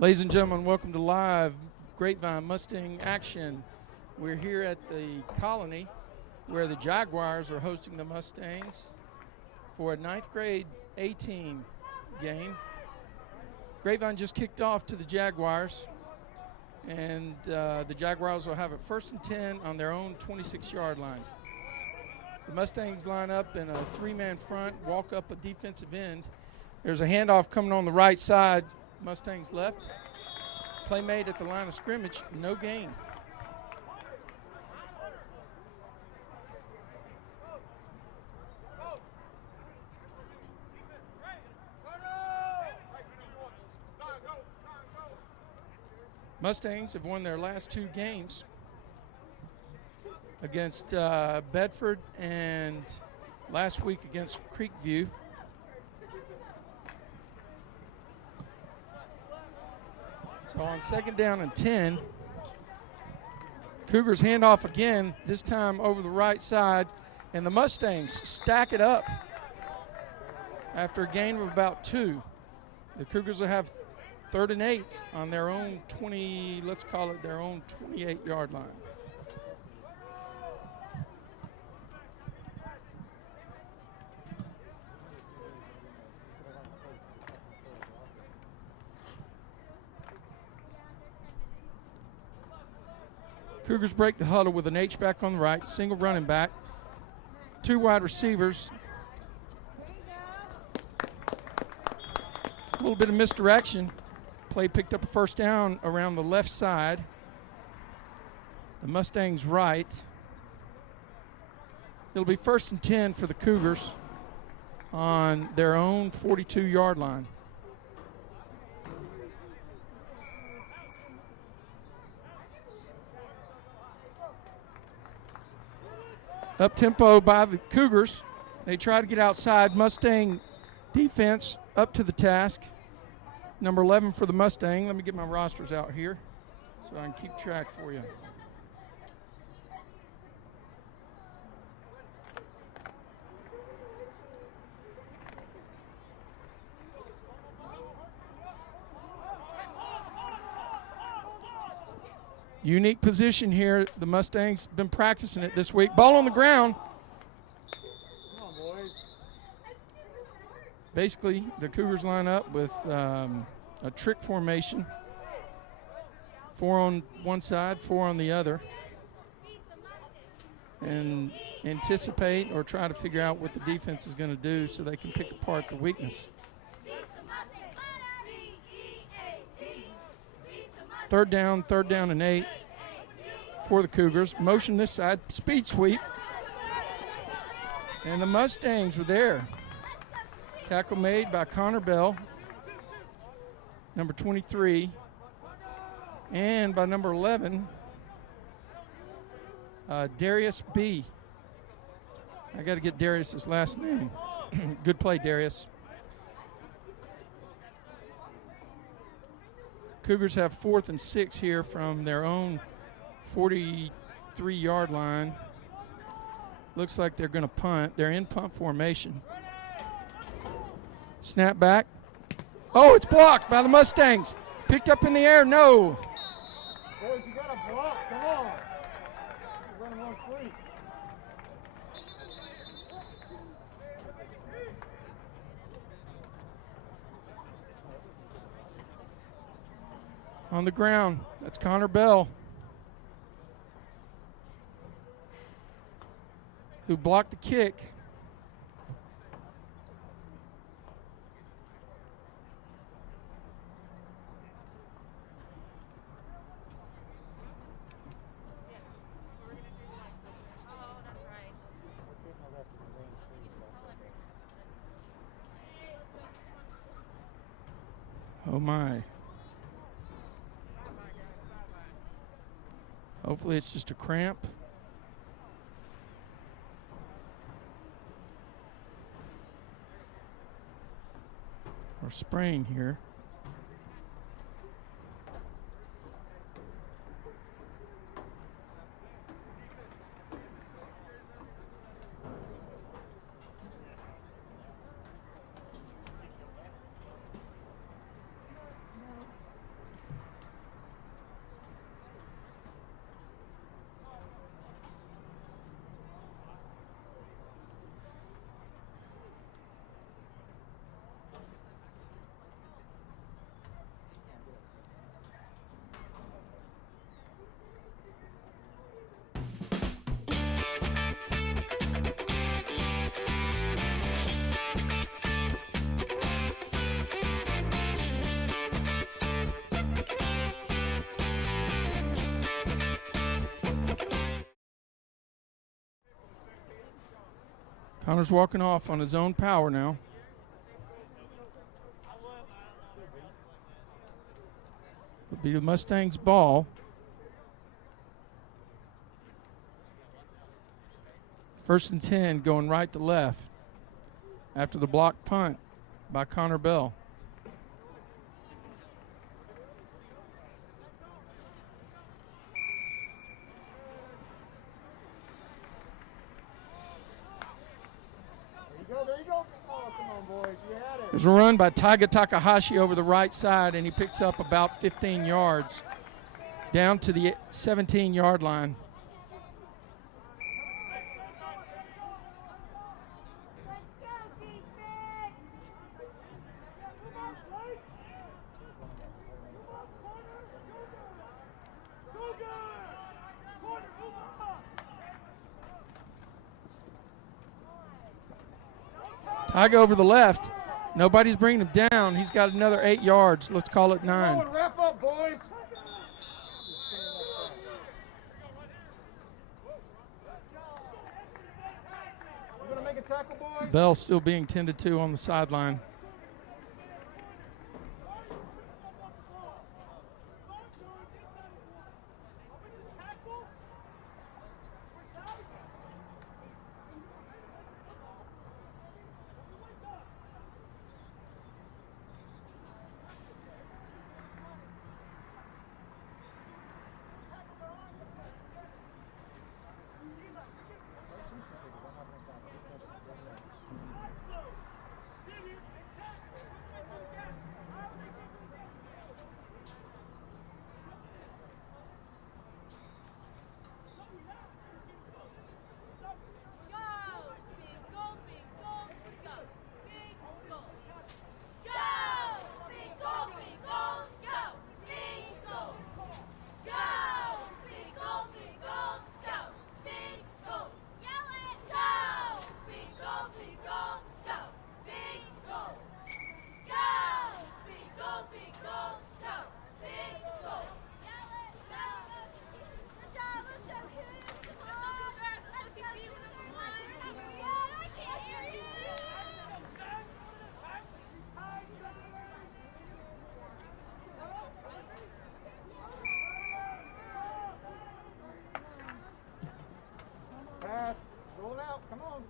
Ladies and gentlemen, welcome to live Grapevine Mustang action. We're here at the Colony where the Jaguars are hosting the Mustangs for a 9th grade A-team game. Grapevine just kicked off to the Jaguars, and the Jaguars will have it 1st and 10 on their own 26-yard line. The Mustangs line up in a 3-man front, walk up a defensive end. There's a handoff coming on the right side. Mustangs left. Play made at the line of scrimmage, no gain. Mustangs have won their last 2 games against Bedford and last week against Creekview. So on 2nd down and 10, Cougars hand off again, this time over the right side, and the Mustangs stack it up after a gain of about 2. The Cougars will have 3rd and 8 on their own 20, let's call it their own 28-yard line. Cougars break the huddle with an H-back on the right, single running back, 2 wide receivers. A little bit of misdirection. Play picked up a 1st down around the left side. The Mustangs right. It'll be 1st and 10 for the Cougars on their own 42-yard line. Up tempo by the Cougars. They try to get outside. Mustang defense up to the task. Number 11 for the Mustang. Let me get my rosters out here so I can keep track for you. Unique position here. The Mustangs been practicing it this week. Ball on the ground. Come on, boys. Basically, the Cougars line up with a trick formation. 4 on one side, 4 on the other. And anticipate or try to figure out what the defense is going to do so they can pick apart the weakness. 3rd down and 8 for the Cougars. Motion this side, speed sweep. And the Mustangs were there. Tackle made by Connor Bell, number 23, and by number 11, Darius B. I got to get Darius's last name. Good play, Darius. Cougars have 4th and 6 here from their own 43-yard line. Looks like they're going to punt. They're in punt formation. Snap back. Oh, it's blocked by the Mustangs. Picked up in the air, no. Boys, you got to block. Come on. You're running one free. On the ground, that's Connor Bell, who blocked the kick. Oh my. Hopefully it's just a cramp. Or sprain here. Connor's walking off on his own power now. It'll be the Mustangs' ball. First and 10 going right to left after the blocked punt by Connor Bell. There you go. Oh, come on, boys. You had it. There's a run by Taiga Takahashi over the right side, and he picks up about 15 yards down to the 17-yard line. Taiga over the left. Nobody's bringing him down. He's got another 8 yards. Let's call it 9. Come on, wrap up, boys. You gonna make a tackle, boys? Bell still being tended to on the sideline. Pass. Roll it out. Come on.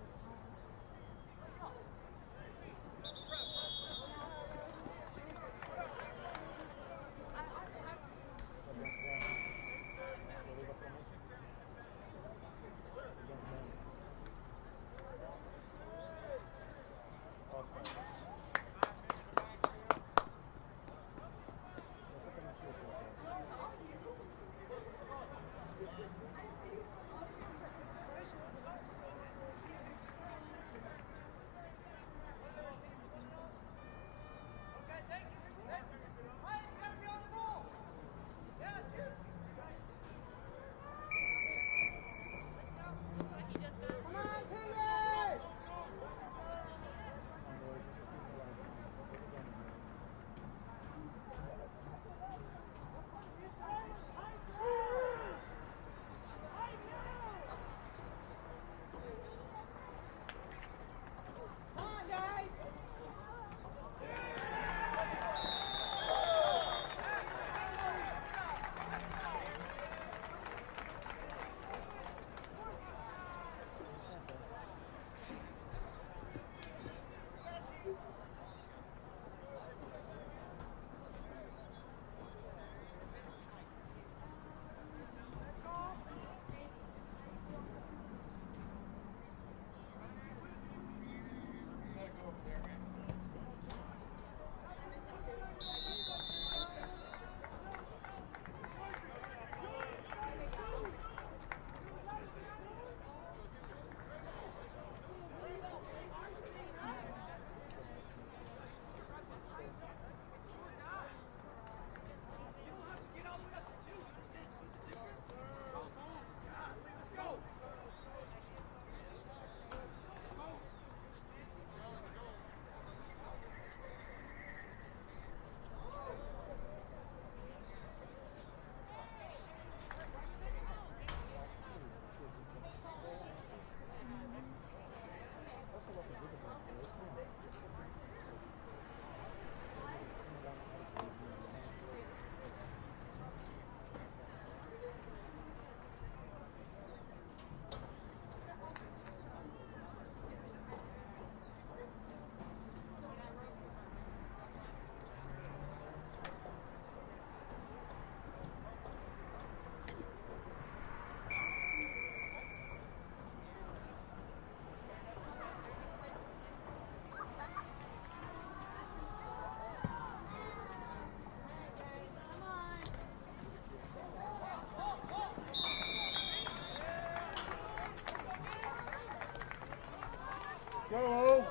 Go.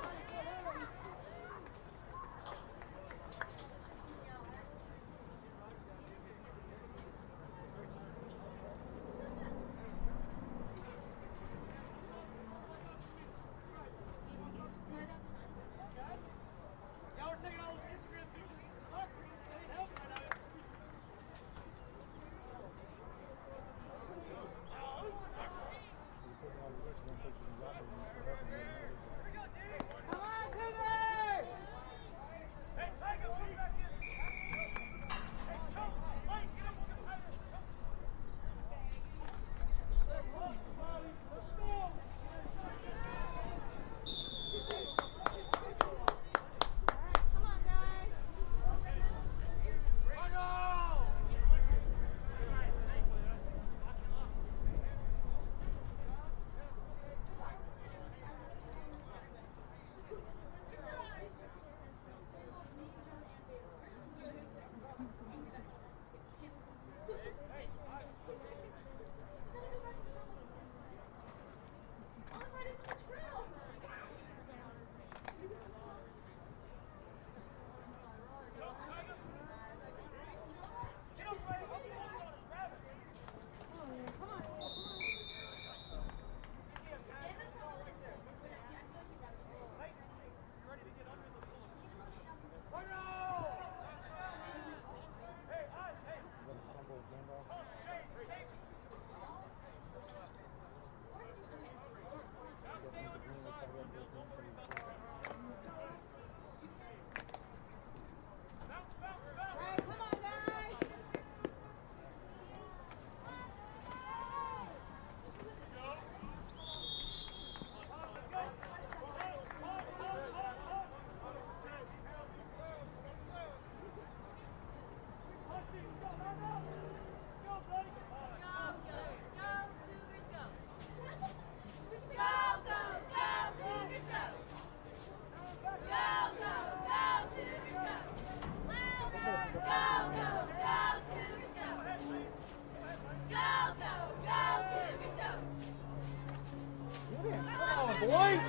Boys,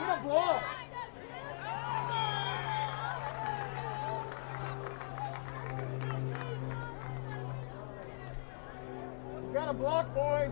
get a block. You got a block, boys.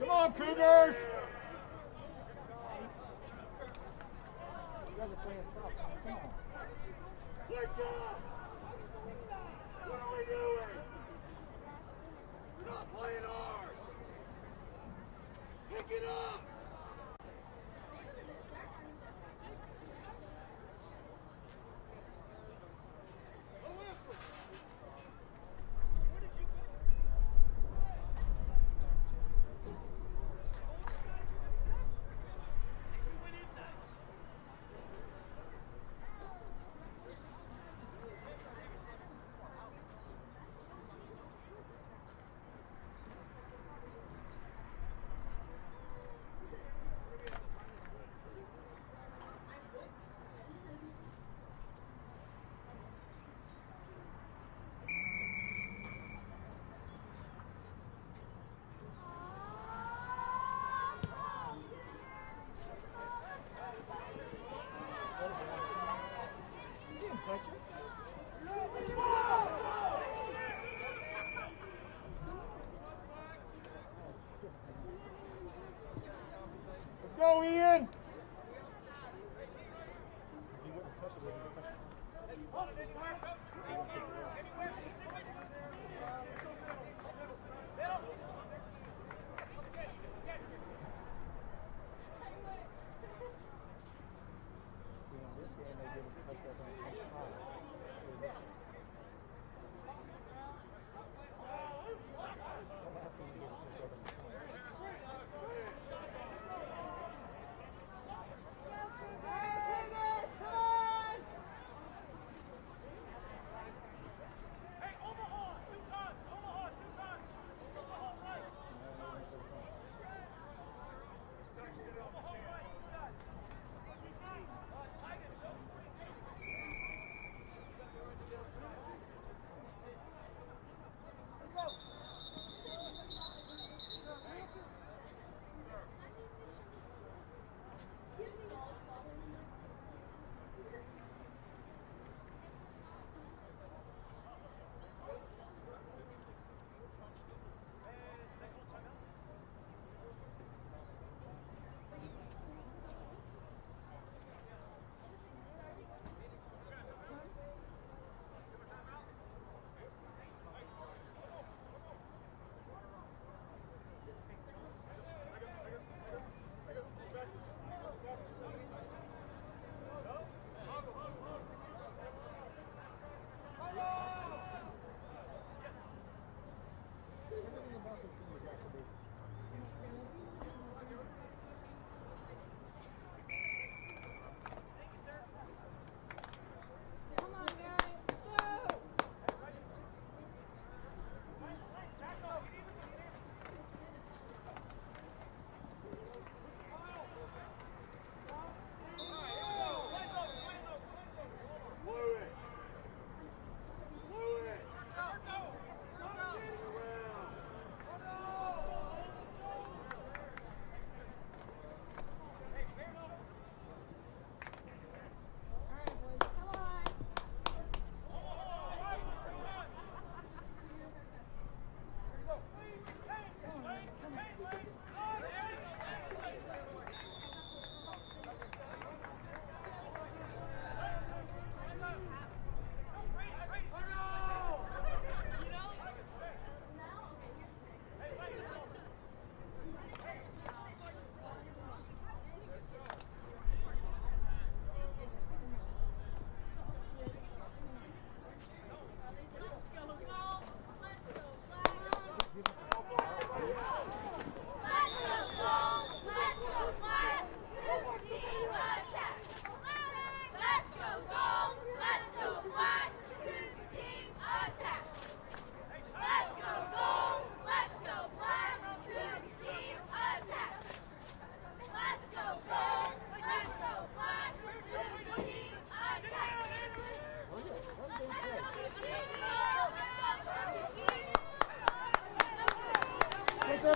Come on, Cougars! You guys are playing soft. Come on. Wake up! What are we doing? We're not playing ours! Pick it up!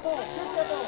that ball. Shoot that ball.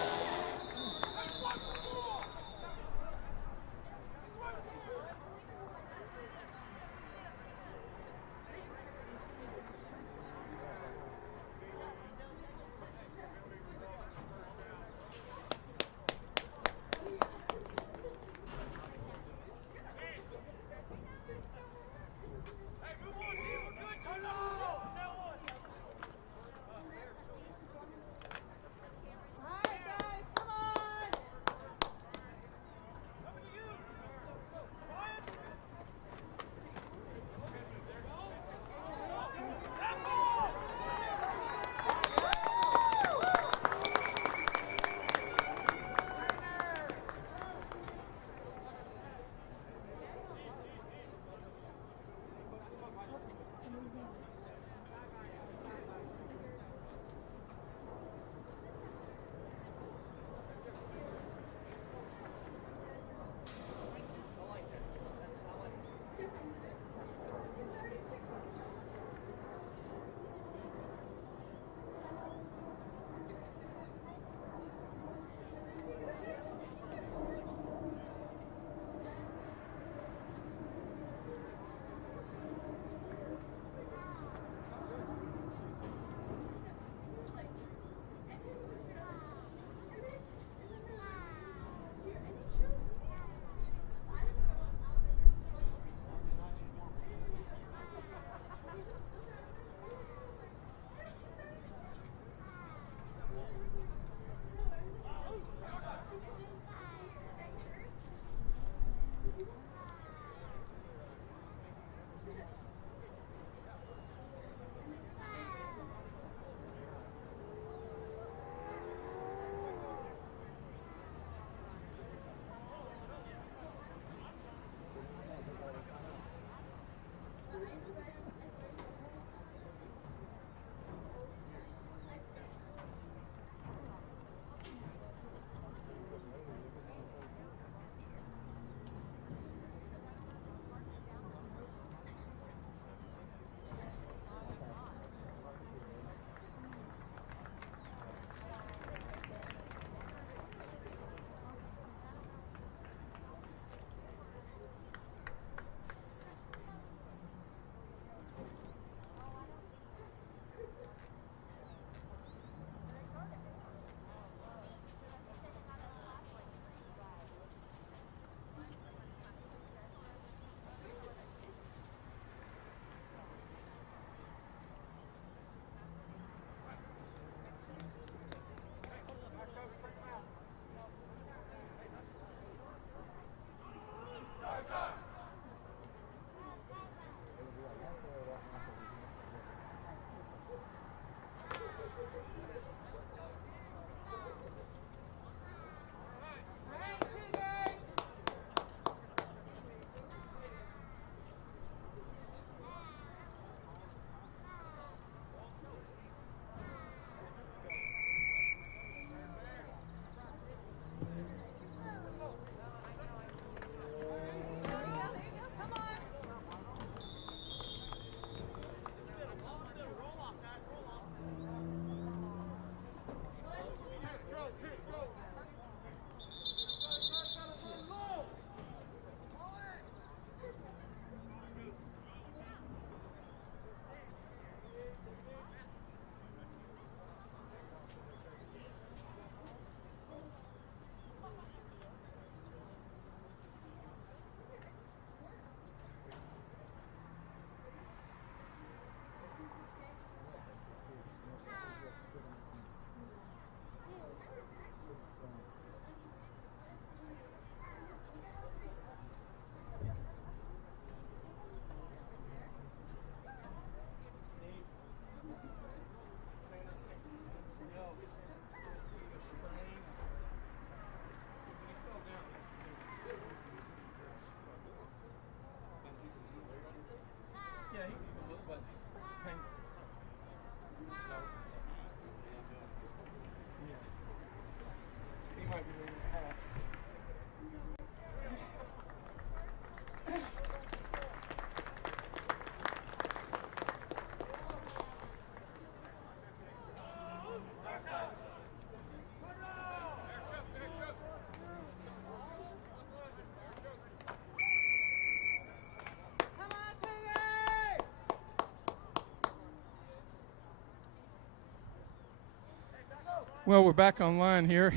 Well, we're back online here.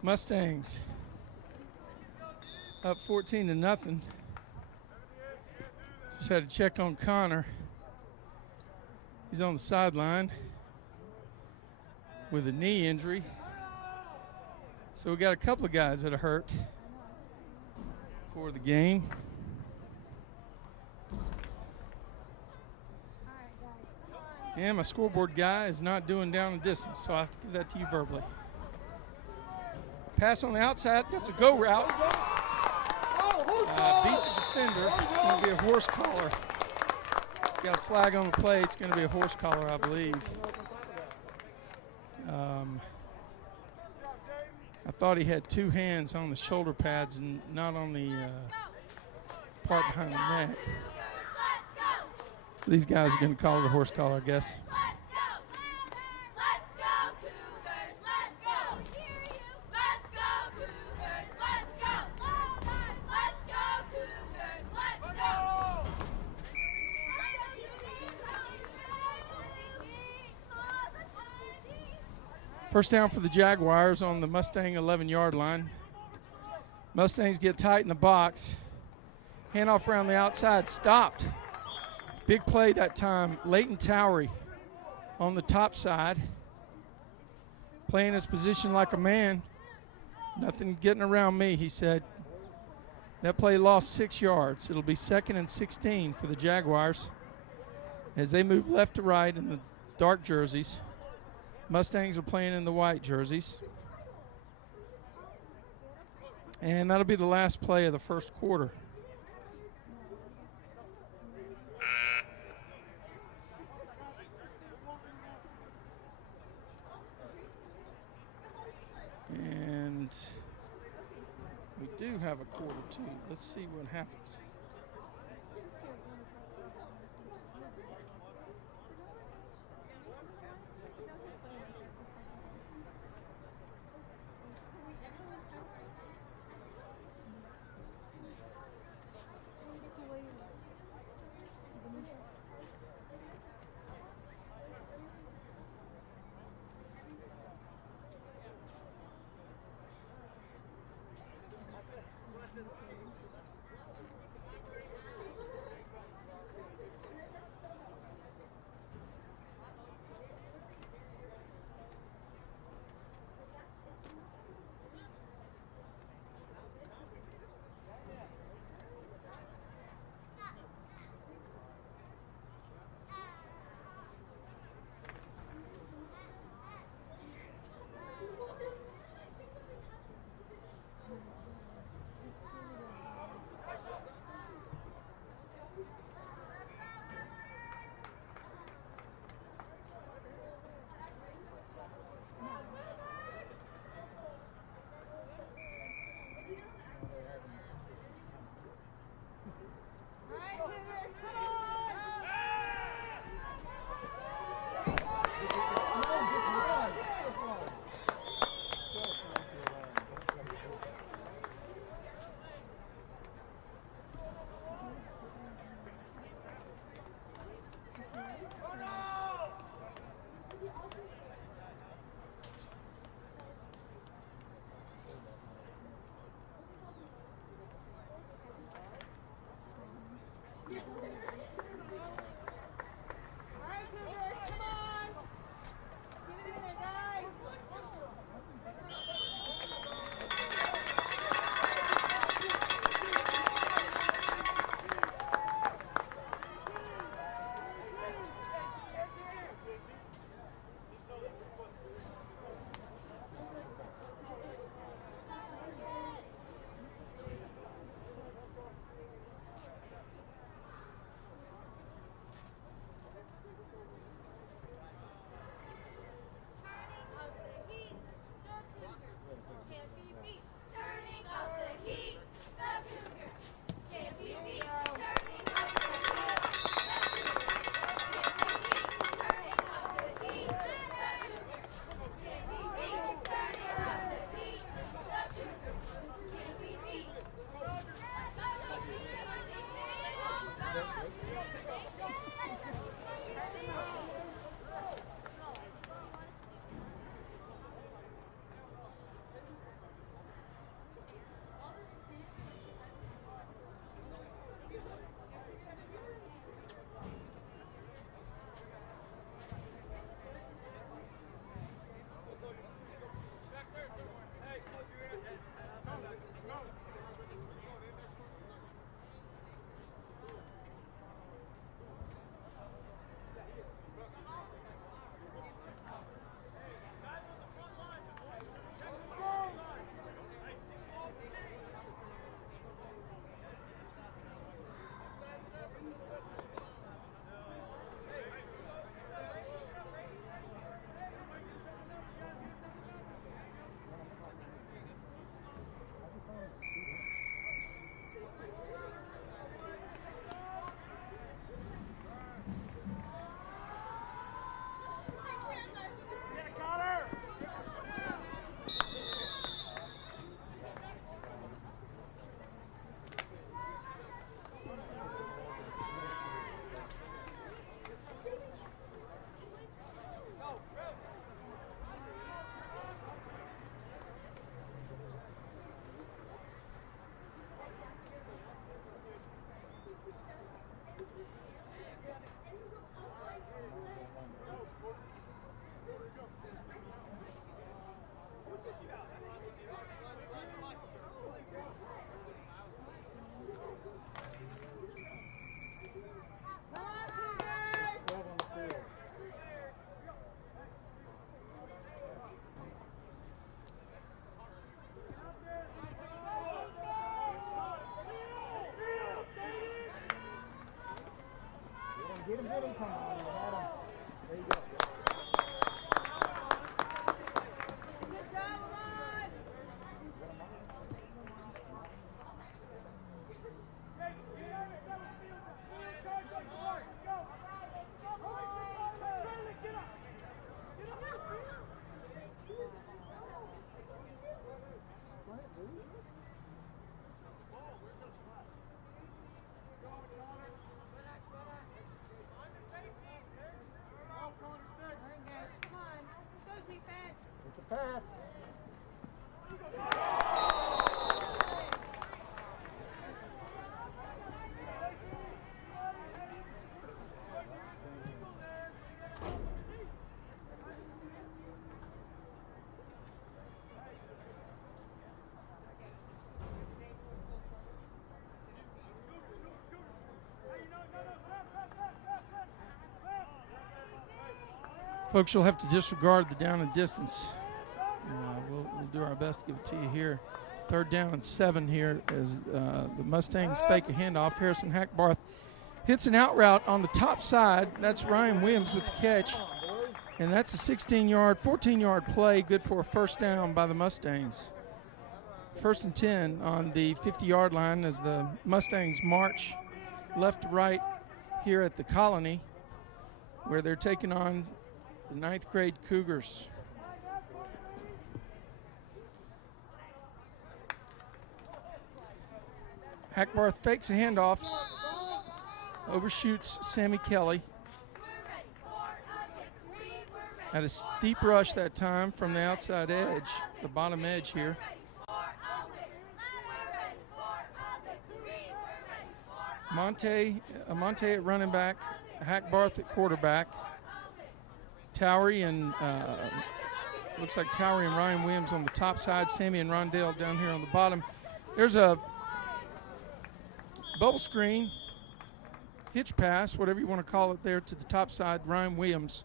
Mustangs up 14-0. Just had to check on Connor. He's on the sideline with a knee injury. So we got a couple of guys that are hurt for the game. And my scoreboard guy is not doing down and distance, so I have to give that to you verbally. Pass on the outside. That's a go route. Beat the defender. It's going to be a horse collar. Got a flag on the play. It's going to be a horse collar, I believe. I thought he had two hands on the shoulder pads and not on the part behind the neck. These guys are going to call it a horse collar, I guess. Let's go, Cougars! Let's go! Let's go, Cougars! Let's go! Let's go, Cougars! Let's go! First down for the Jaguars on the Mustang 11-yard line. Mustangs get tight in the box. Handoff around the outside, stopped. Big play that time. Leighton Towery on the top side. Playing his position like a man. Nothing getting around me, he said. That play lost 6 yards. It'll be 2nd and 16 for the Jaguars as they move left to right in the dark jerseys. Mustangs are playing in the white jerseys. And that'll be the last play of the first quarter. And we do have a quarter two. Let's see what happens. Come on, you had him. There you go. Good job, Lamont. Come on. Go defense. It's a pass. Folks, you'll have to disregard the down and distance. We'll do our best to give it to you here. 3rd down and 7 here as the Mustangs fake a handoff. Harrison Hackbarth hits an out route on the top side. That's Ryan Williams with the catch. And that's a 14-yard play, good for a 1st down by the Mustangs. 1st and 10 on the 50-yard line as the Mustangs march left to right here at the Colony, where they're taking on the 9th grade Cougars. Hackbarth fakes a handoff, overshoots Sammy Kelly. Had a steep rush that time from the outside edge, the bottom edge here. Monte at running back, Hackbarth at quarterback. Towery and looks like Towery and Ryan Williams on the top side. Sammy and Rondell down here on the bottom. There's a bubble screen, hitch pass, whatever you want to call it there to the top side. Ryan Williams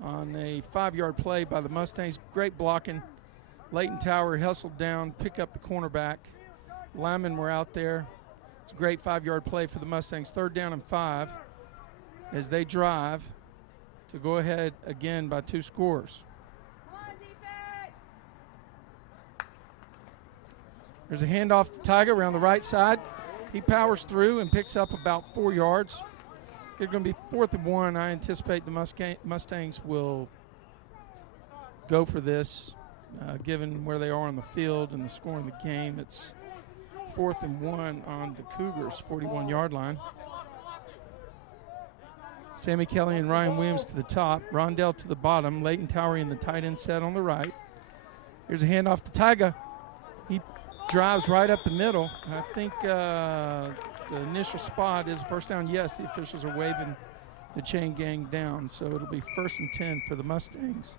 on a 5-yard play by the Mustangs. Great blocking. Leighton Tower hustled down, pick up the cornerback. Linemen were out there. It's a great 5-yard play for the Mustangs. 3rd down and 5 as they drive to go ahead again by 2 scores. There's a handoff to Tyga around the right side. He powers through and picks up about 4 yards. It's going to be 4th and 1. I anticipate the Mustangs will go for this, given where they are on the field and the score in the game. It's 4th and 1 on the Cougars' 41-yard line. Sammy Kelly and Ryan Williams to the top. Rondell to the bottom. Leighton Towery in the tight end set on the right. Here's a handoff to Tyga. He drives right up the middle. I think the initial spot is 1st down. Yes, the officials are waving the chain gang down, so it'll be 1st and 10 for the Mustangs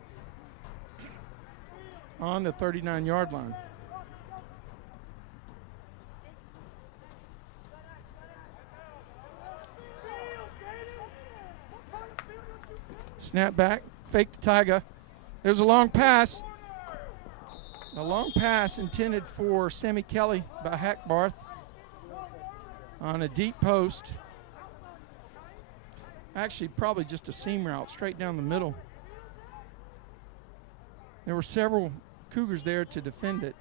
on the 39-yard line. Snap back, fake to Tyga. There's a long pass. A long pass intended for Sammy Kelly by Hackbarth on a deep post. Actually, probably just a seam route straight down the middle. There were several Cougars there to defend it.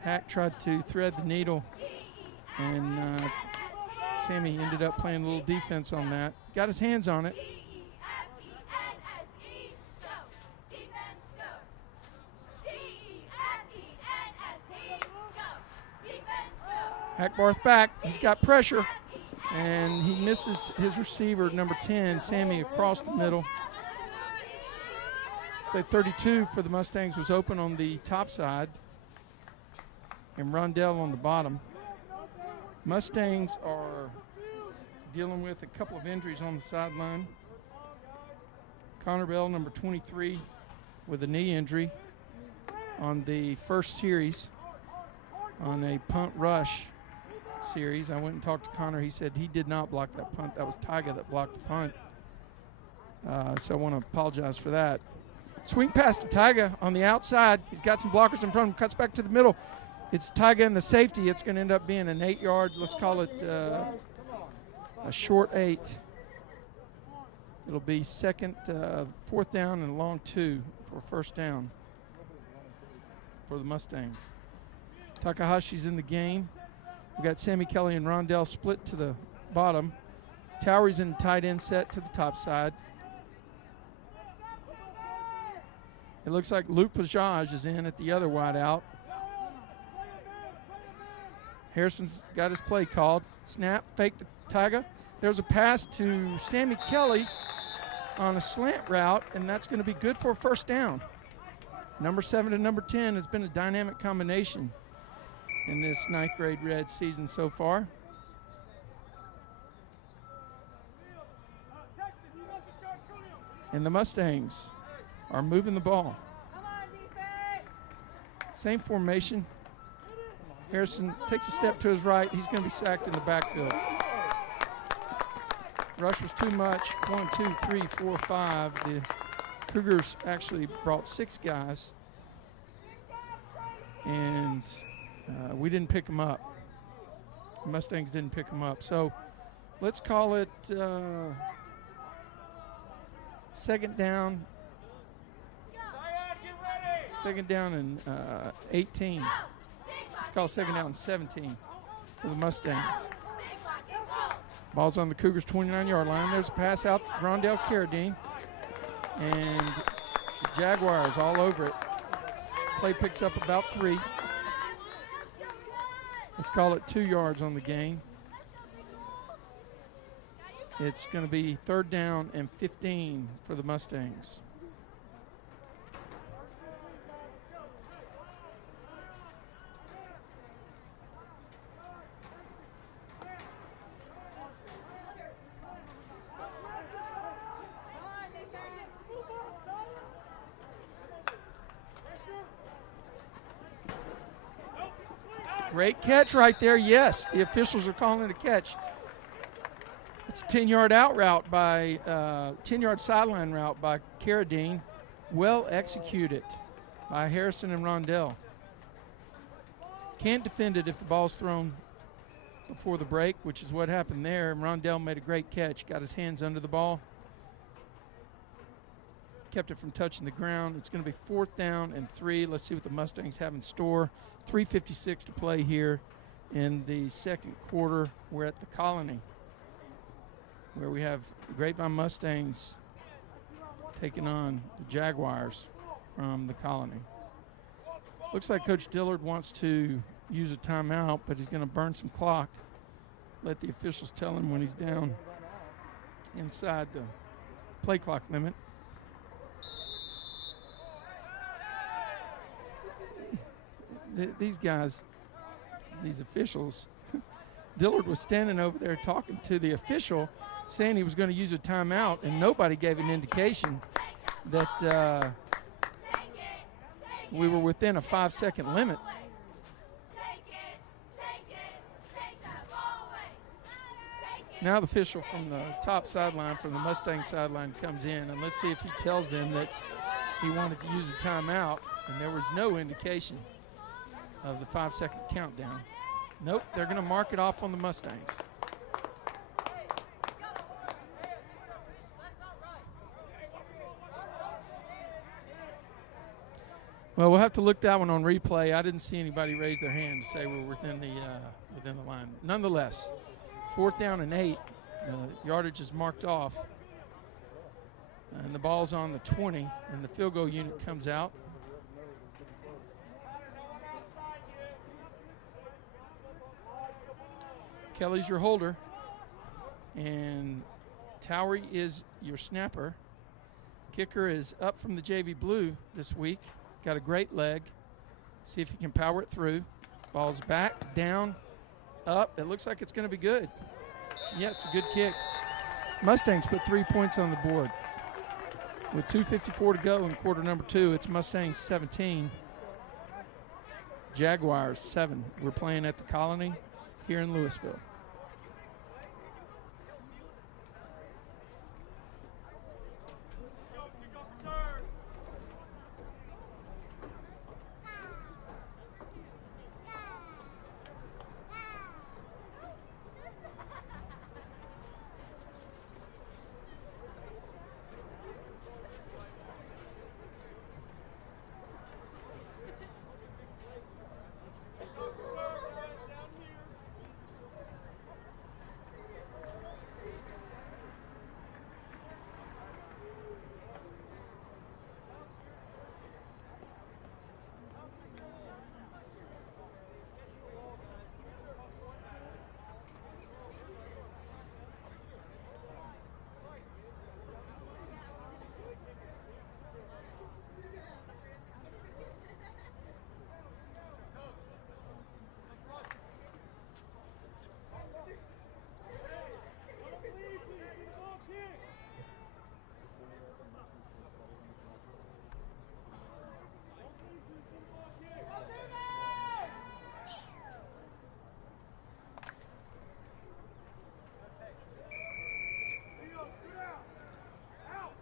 Hack tried to thread the needle, and Sammy ended up playing a little defense on that. Got his hands on it. Hackbarth back. He's got pressure, and he misses his receiver, number 10, Sammy, across the middle. Say 32 for the Mustangs was open on the top side, and Rondell on the bottom. Mustangs are dealing with a couple of injuries on the sideline. Connor Bell, number 23, with a knee injury on the first series on a punt rush series. I went and talked to Connor. He said he did not block that punt. That was Tyga that blocked the punt. So I want to apologize for that. Swing pass to Tyga on the outside. He's got some blockers in front of him. Cuts back to the middle. It's Tyga and the safety. It's going to end up being an 8-yard, let's call it a short 8. It'll be fourth down and a long 2 for first down for the Mustangs. Takahashi's in the game. We got Sammy Kelly and Rondell split to the bottom. Towery's in the tight end set to the top side. It looks like Luke Pajaj is in at the other wide out. Harrison's got his play called. Snap, fake to Tyga. There's a pass to Sammy Kelly on a slant route, and that's going to be good for a first down. Number 7 to number 10 has been a dynamic combination in this 9th grade Red season so far. And the Mustangs are moving the ball. Same formation. Harrison takes a step to his right. He's going to be sacked in the backfield. Rush was too much. 1, 2, 3, 4, 5. The Cougars actually brought 6 guys, and we didn't pick them up. The Mustangs didn't pick them up. So let's call it second down. Second down and 18. Let's call second down and 17 for the Mustangs. Ball's on the Cougars' 29-yard line. There's a pass out, Rondell Carradine. And the Jaguars all over it. Play picks up about 3. Let's call it 2 yards on the gain. It's going to be third down and 15 for the Mustangs. Great catch right there. Yes, the officials are calling it a catch. It's a 10-yard out route by 10-yard sideline route by Carradine. Well executed by Harrison and Rondell. Can't defend it if the ball's thrown before the break, which is what happened there. And Rondell made a great catch, got his hands under the ball, kept it from touching the ground. It's going to be fourth down and 3. Let's see what the Mustangs have in store. 3:56 to play here in the second quarter. We're at the Colony, where we have the Grapevine Mustangs taking on the Jaguars from the Colony. Looks like Coach Dillard wants to use a timeout, but he's going to burn some clock. Let the officials tell him when he's down inside the play clock limit. These guys, these officials, Dillard was standing over there talking to the official, saying he was going to use a timeout, and nobody gave an indication that we were within a 5-second limit. Now the official from the top sideline, from the Mustang sideline, comes in, and let's see if he tells them that he wanted to use a timeout, and there was no indication of the 5-second countdown. Nope, they're going to mark it off on the Mustangs. Well, we'll have to look that one on replay. I didn't see anybody raise their hand to say we're within the line. Nonetheless, fourth down and 8. Yardage is marked off. And the ball's on the 20, and the field goal unit comes out. Kelly's your holder, and Towery is your snapper. Kicker is up from the JV Blue this week. Got a great leg. See if he can power it through. Ball's back, down, up. It looks like it's going to be good. Yeah, it's a good kick. Mustangs put 3 points on the board. With 2:54 to go in quarter number 2, it's Mustangs 17, Jaguars 7. We're playing at the Colony here in Louisville.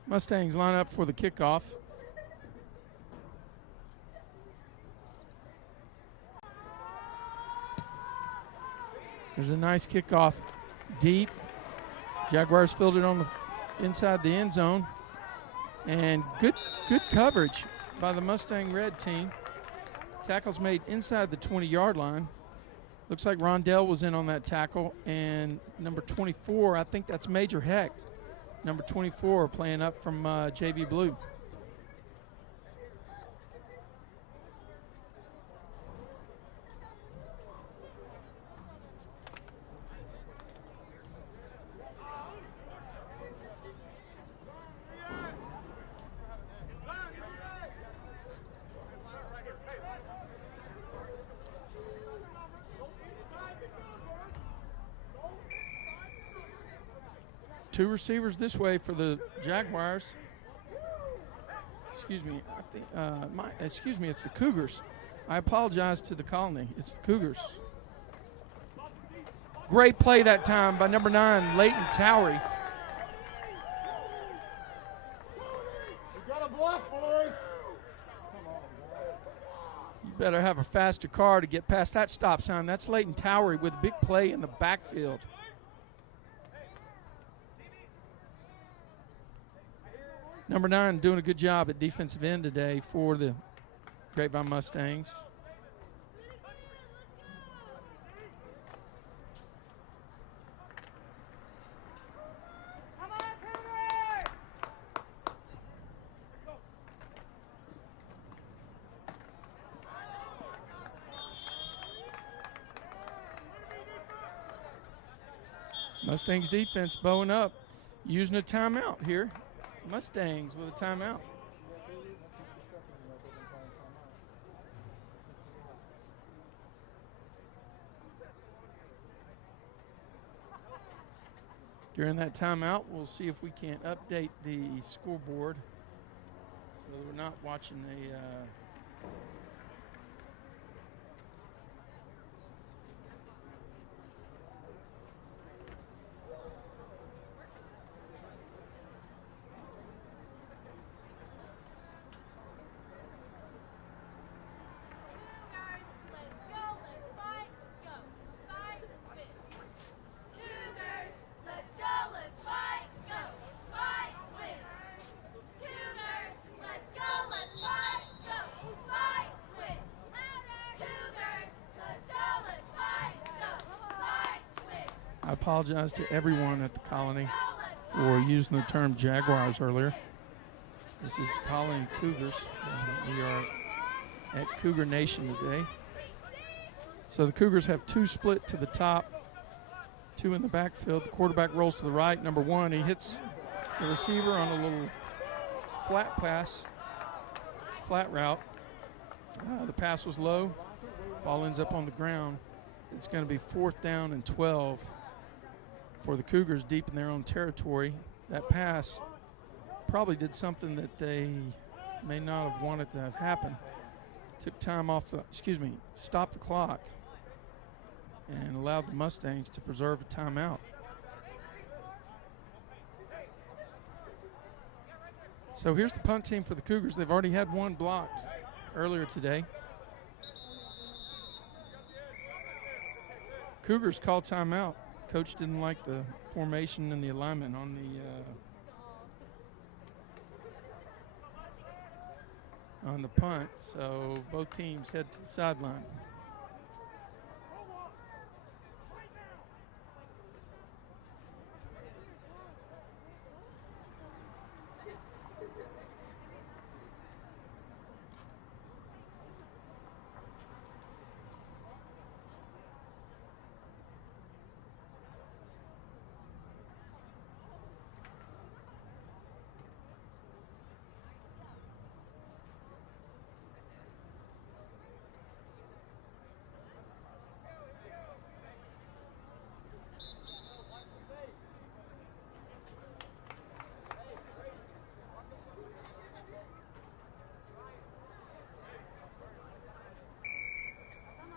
Mustangs line up for the kickoff. There's a nice kickoff deep. Jaguars fielded on the inside the end zone. And good coverage by the Mustang Red team. Tackle's made inside the 20-yard line. Looks like Rondell was in on that tackle. And number 24, I think that's Major Heck. Number 24 playing up from JV Blue. Two receivers this way for the Jaguars. Excuse me, I think, it's the Cougars. I apologize to the Colony. It's the Cougars. Great play that time by number 9, Leighton Towery. You got a block, boys. You better have a faster car to get past that stop sign. That's Leighton Towery with a big play in the backfield. Number 9 doing a good job at defensive end today for the Grapevine Mustangs. Come on, Cougars! Mustangs defense bowing up, using a timeout here. Mustangs with a timeout. During that timeout, we'll see if we can't update the scoreboard so that we're not watching a I apologize to everyone at the Colony for using the term Jaguars earlier. This is the Colony Cougars. We are at Cougar Nation today. So the Cougars have 2 split to the top, 2 in the backfield. The quarterback rolls to the right. Number 1, he hits the receiver on a little flat pass, flat route. The pass was low. Ball ends up on the ground. It's going to be 4th down and 12 for the Cougars deep in their own territory. That pass probably did something that they may not have wanted to have happen. Took time off the, stopped the clock and allowed the Mustangs to preserve a timeout. So here's the punt team for the Cougars. They've already had 1 blocked earlier today. Cougars call timeout. Coach didn't like the formation and the alignment on the punt, so both teams head to the sideline.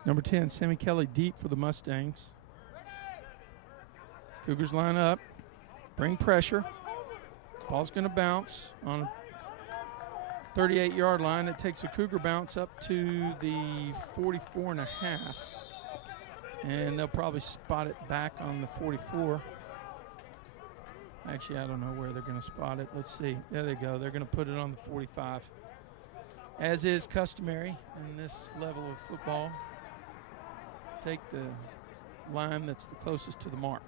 Number 10, Sammy Kelly deep for the Mustangs. Cougars line up, bring pressure. Ball's going to bounce on 38-yard line. It takes a Cougar bounce up to the 44 and a half. And they'll probably spot it back on the 44. Actually, I don't know where they're going to spot it. Let's see. There they go. They're going to put it on the 45. As is customary in this level of football, take the line that's the closest to the mark.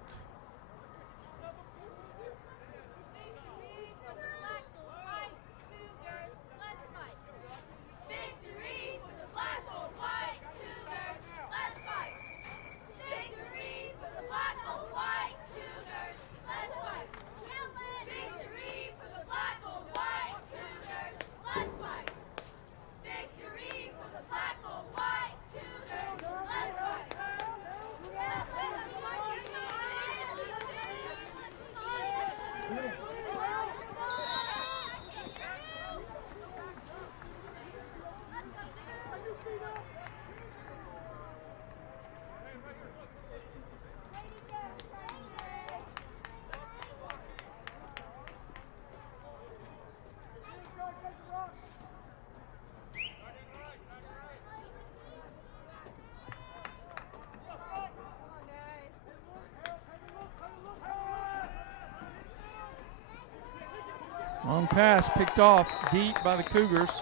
Long pass picked off deep by the Cougars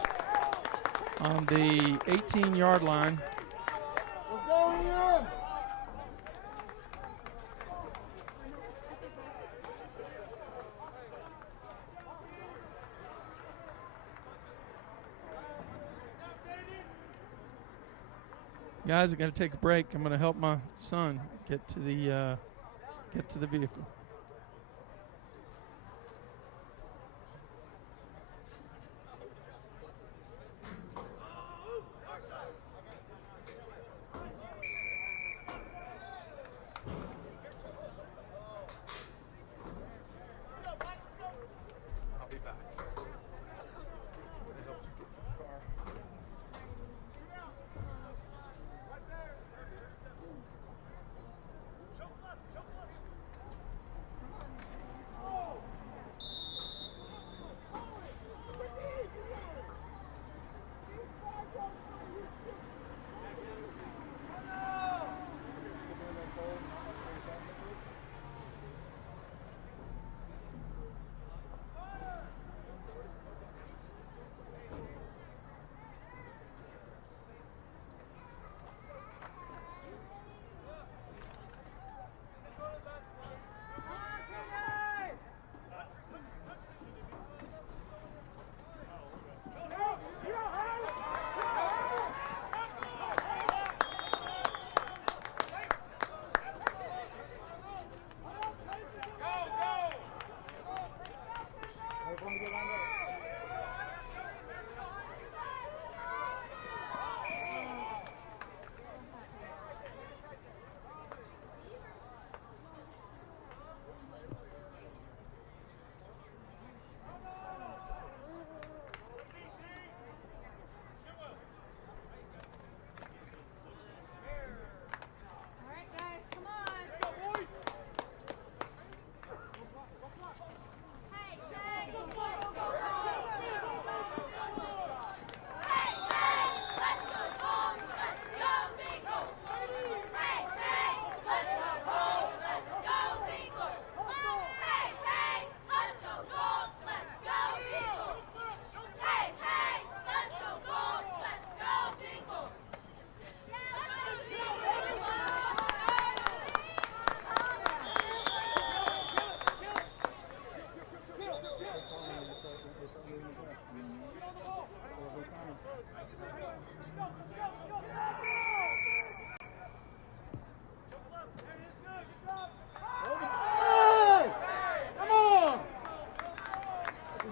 on the 18-yard line. What's going on? Guys, I got to take a break. I'm going to help my son get to the vehicle.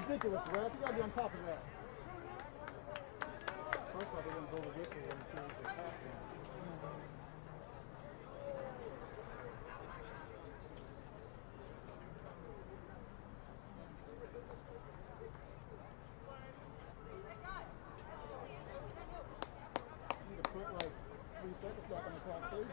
Ridiculous, Rap. You gotta be on top of that. First off, they're gonna blow the whistle when the pass down. You need to put like 3 seconds back on the clock, too.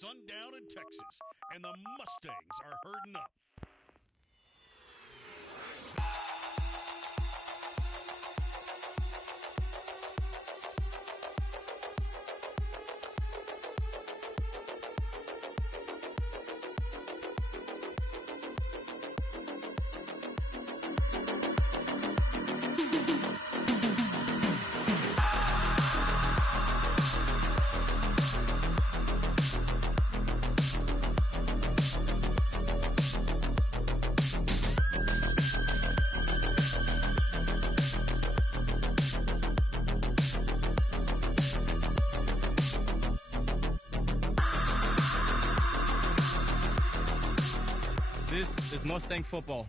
sundown in Texas, and the Mustangs are herding up. This is Mustang football.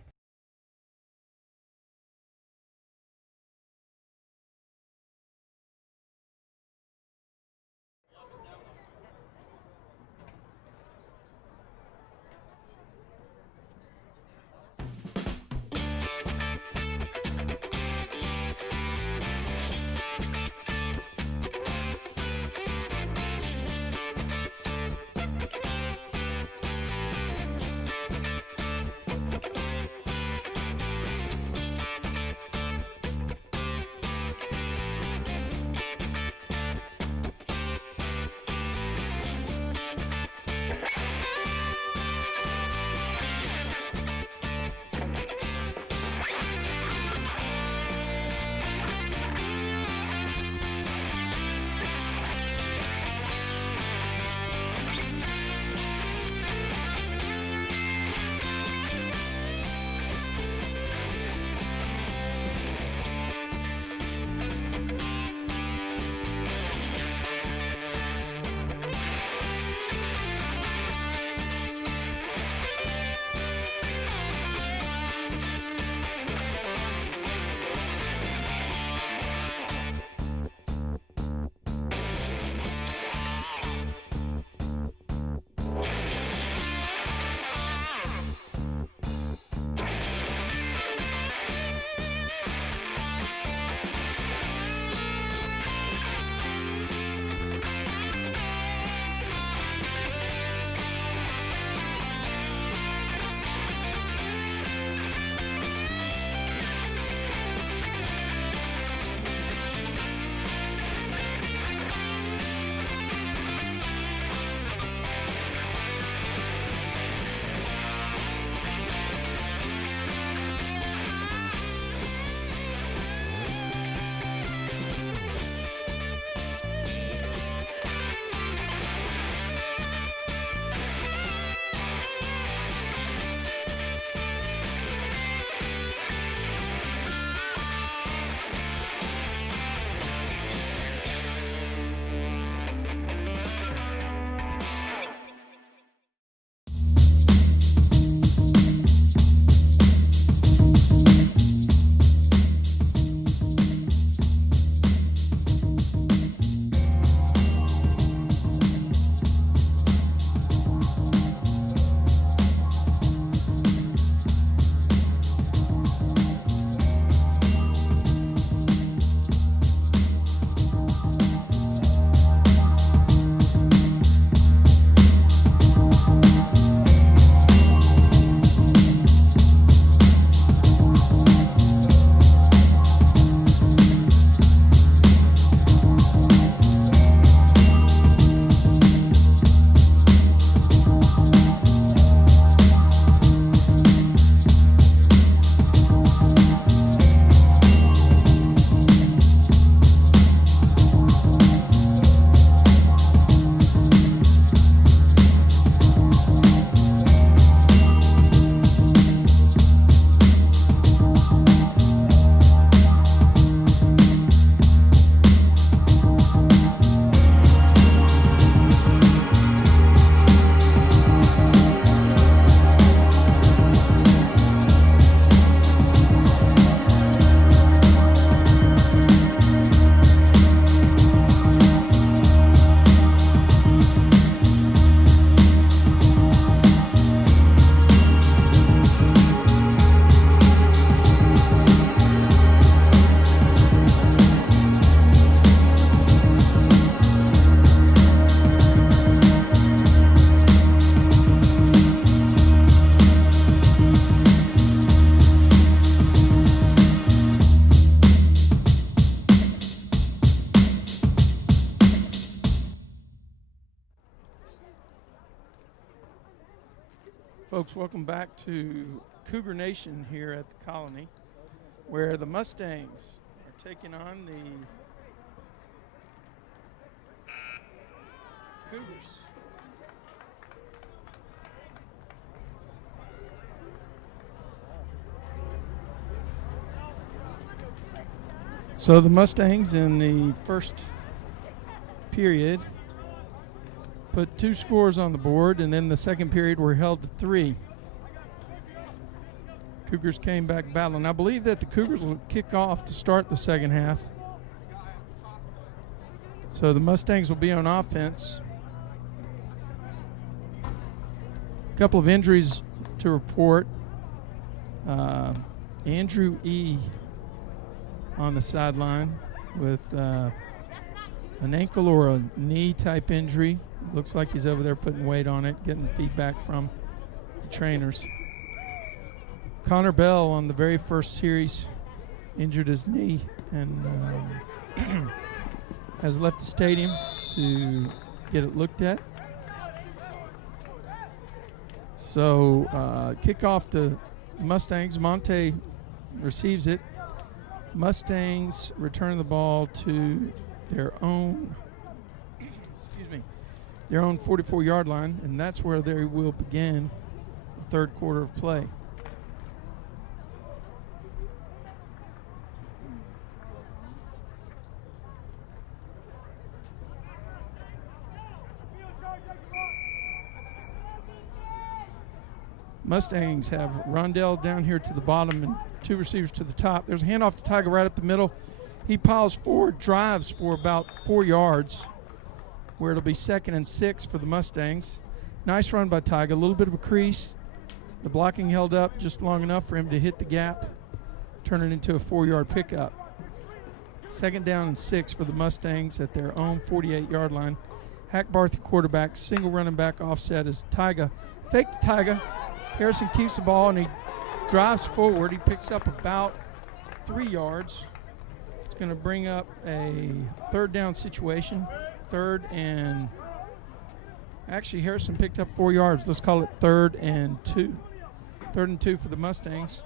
Folks, welcome back to Cougar Nation here at the Colony, where the Mustangs are taking on the Cougars. So the Mustangs in the first period put 2 scores on the board, and then the second period were held to 3. Cougars came back battling. I believe that the Cougars will kick off to start the second half. So the Mustangs will be on offense. A couple of injuries to report. Andrew E. on the sideline with an ankle or a knee type injury. Looks like he's over there putting weight on it, getting feedback from the trainers. Connor Bell on the very first series injured his knee and has left the stadium to get it looked at. So kickoff to Mustangs. Monte receives it. Mustangs return the ball to their own 44-yard line, and that's where they will begin the third quarter of play. Mustangs have Rondell down here to the bottom and 2 receivers to the top. There's a handoff to Tiger right up the middle. He piles forward, drives for about 4 yards, where it'll be 2nd and 6 for the Mustangs. Nice run by Tiger. A little bit of a crease. The blocking held up just long enough for him to hit the gap, turn it into a 4-yard pickup. 2nd down and 6 for the Mustangs at their own 48-yard line. Hack Barthy quarterback, single running back offset as Tiger. Fake to Tiger. Harrison keeps the ball and he drives forward. He picks up about 3 yards. It's going to bring up a 3rd down situation. Actually Harrison picked up 4 yards. Let's call it 3rd and 2. 3rd and 2 for the Mustangs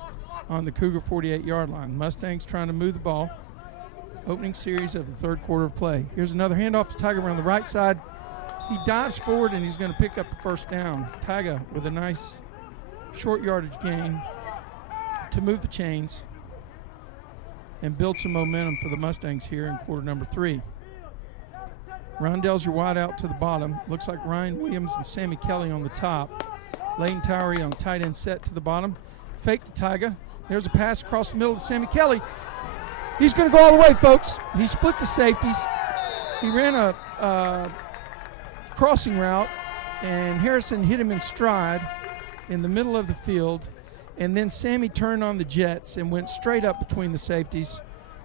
on the Cougar 48-yard line. Mustangs trying to move the ball. Opening series of the third quarter of play. Here's another handoff to Tiger around the right side. He dives forward and he's going to pick up the 1st down. Tiger with a nice short yardage gain to move the chains and build some momentum for the Mustangs here in quarter number 3. Rondell's your wide out to the bottom. Looks like Ryan Williams and Sammy Kelly on the top. Layton Towery on tight end set to the bottom. Fake to Tiger. There's a pass across the middle to Sammy Kelly. He's going to go all the way, folks. He split the safeties. He ran a crossing route, and Harrison hit him in stride in the middle of the field, and then Sammy turned on the jets and went straight up between the safeties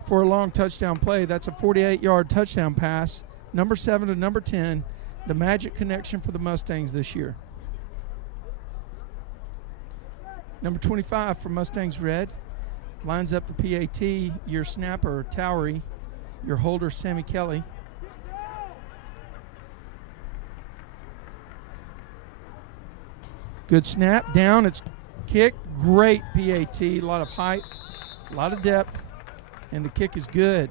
for a long touchdown play. That's a 48-yard touchdown pass, number 7 to number 10, the magic connection for the Mustangs this year. Number 25 for Mustangs red lines up the PAT, your snapper Towery, your holder Sammy Kelly. Good snap, down, it's kicked, great PAT, a lot of height, a lot of depth, and the kick is good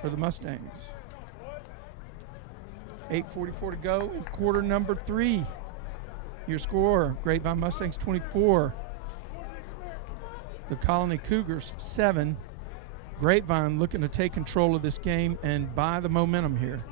for the Mustangs. 8:44 to go in quarter number 3. Your score, Grapevine Mustangs 24, the Colony Cougars 7. Grapevine looking to take control of this game and buy the momentum here.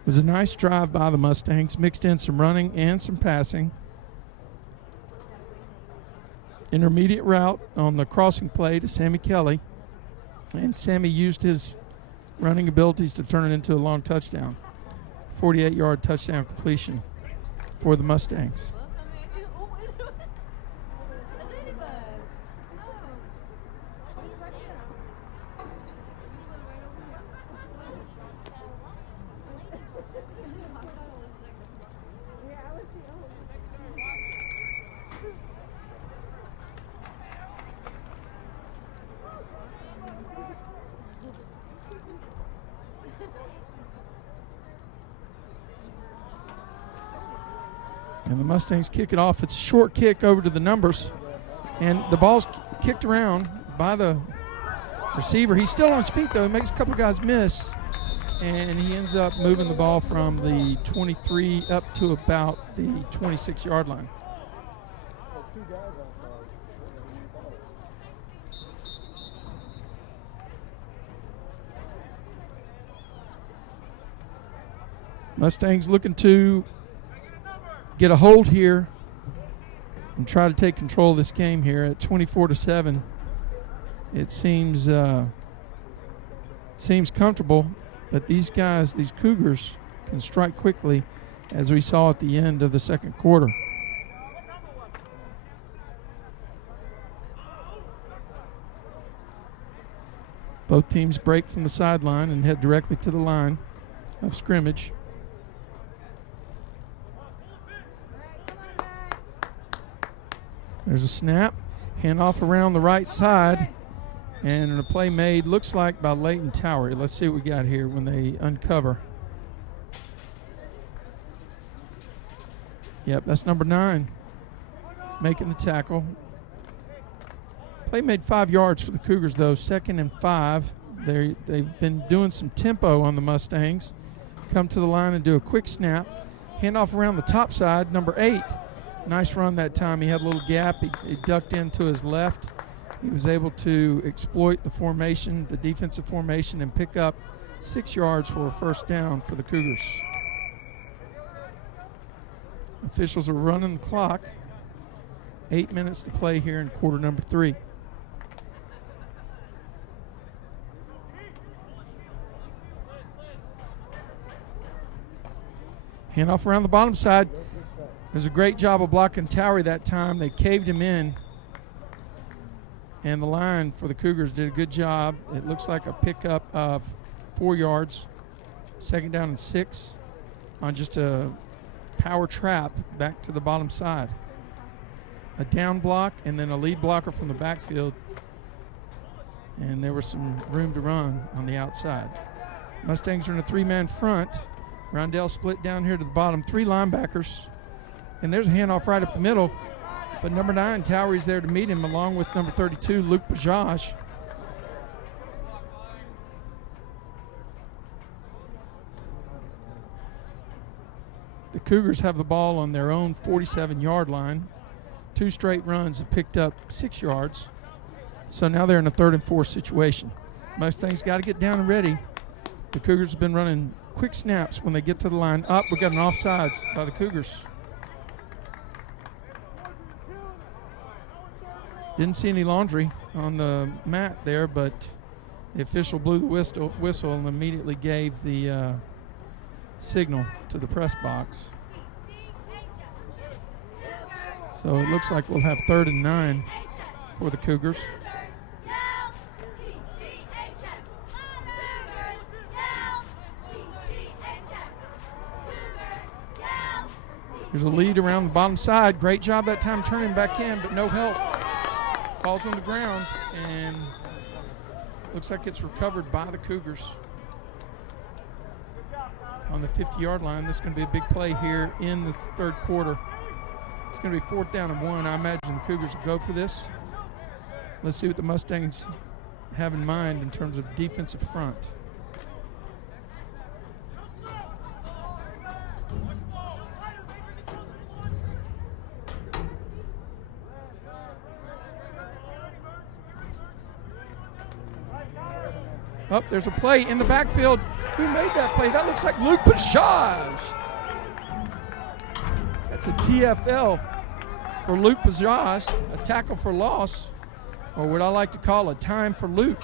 It was a nice drive by the Mustangs, mixed in some running and some passing. Intermediate route on the crossing play to Sammy Kelly, and Sammy used his running abilities to turn it into a long touchdown. 48-yard touchdown completion for the Mustangs. And the Mustangs kick it off. It's a short kick over to the numbers. And the ball's kicked around by the receiver. He's still on his feet, though. He makes a couple of guys miss. And he ends up moving the ball from the 23 up to about the 26-yard line. Mustangs looking to get a hold here and try to take control of this game here at 24-7. It seems comfortable, but these guys, these Cougars, can strike quickly, as we saw at the end of the second quarter. Both teams break from the sideline and head directly to the line of scrimmage. There's a snap, handoff around the right side, and a play made, looks like by Leighton Towery. Let's see what we got here when they uncover. Yep, that's number 9 making the tackle. Play made 5 yards for the Cougars, though. 2nd and 5. They've been doing some tempo on the Mustangs. Come to the line and do a quick snap. Handoff around the top side, number 8. Nice run that time. He had a little gap. He ducked into his left. He was able to exploit the formation, the defensive formation, and pick up 6 yards for a first down for the Cougars. Officials are running the clock. 8 minutes to play here in quarter number 3. Handoff around the bottom side. There's a great job of blocking Towery that time. They caved him in. And the line for the Cougars did a good job. It looks like a pickup of 4 yards. 2nd down and 6 on just a power trap back to the bottom side. A down block and then a lead blocker from the backfield. And there was some room to run on the outside. Mustangs are in a 3-man front. Rondell split down here to the bottom. 3 linebackers. And there's a handoff right up the middle. But number 9, Towery's there to meet him, along with number 32, Luke Bajaj. The Cougars have the ball on their own 47-yard line. 2 straight runs have picked up 6 yards. So now they're in a 3rd and 4 situation. Mustangs got to get down and ready. The Cougars have been running quick snaps when they get to the line. Up, we got an offsides by the Cougars. Didn't see any laundry on the mat there, but the official blew the whistle and immediately gave the signal to the press box. So it looks like we'll have 3rd and 9 for the Cougars. There's a lead around the bottom side. Great job that time turning back in, but no help. Falls on the ground, and looks like it's recovered by the Cougars on the 50-yard line. This is going to be a big play here in the 3rd quarter. It's going to be 4th down and 1. I imagine the Cougars will go for this. Let's see what the Mustangs have in mind in terms of defensive front. Oh, there's a play in the backfield. Who made that play? That looks like Luke Bajaj. That's a TFL for Luke Bajaj, a tackle for loss, or what I like to call a time for Luke.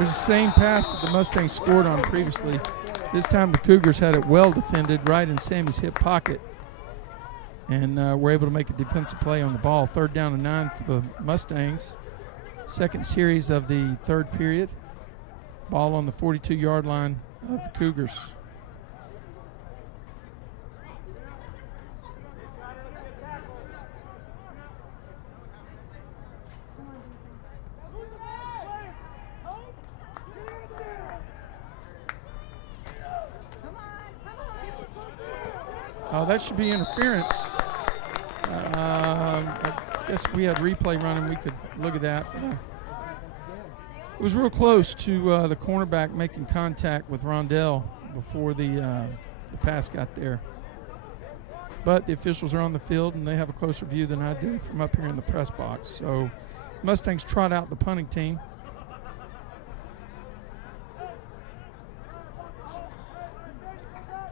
There's the same pass that the Mustangs scored on previously. This time the Cougars had it well defended right in Sammy's hip pocket, and were able to make a defensive play on the ball. 3rd down and 9 for the Mustangs. Second series of the third period. Ball on the 42-yard line of the Cougars. Oh, that should be interference. I guess if we had replay running, we could look at that. It was real close to the cornerback making contact with Rondell before the pass got there. But the officials are on the field, and they have a closer view than I do from up here in the press box. So Mustangs trot out the punting team.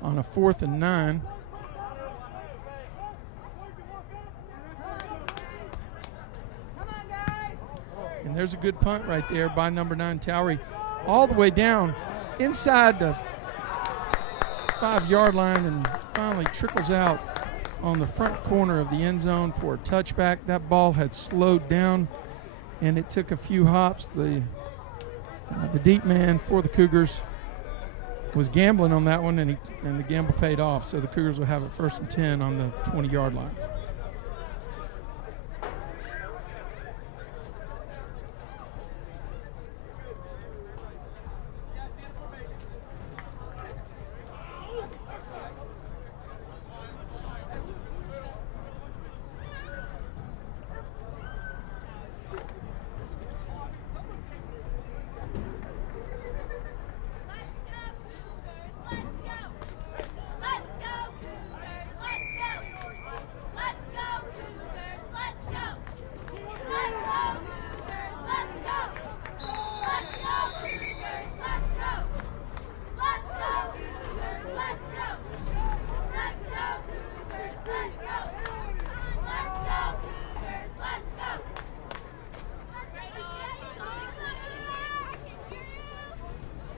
On a 4th and 9. And there's a good punt right there by number 9, Towery, all the way down inside the 5-yard line, and finally trickles out on the front corner of the end zone for a touchback. That ball had slowed down, and it took a few hops. The deep man for the Cougars was gambling on that one, and the gamble paid off. So the Cougars will have it 1st and 10 on the 20-yard line.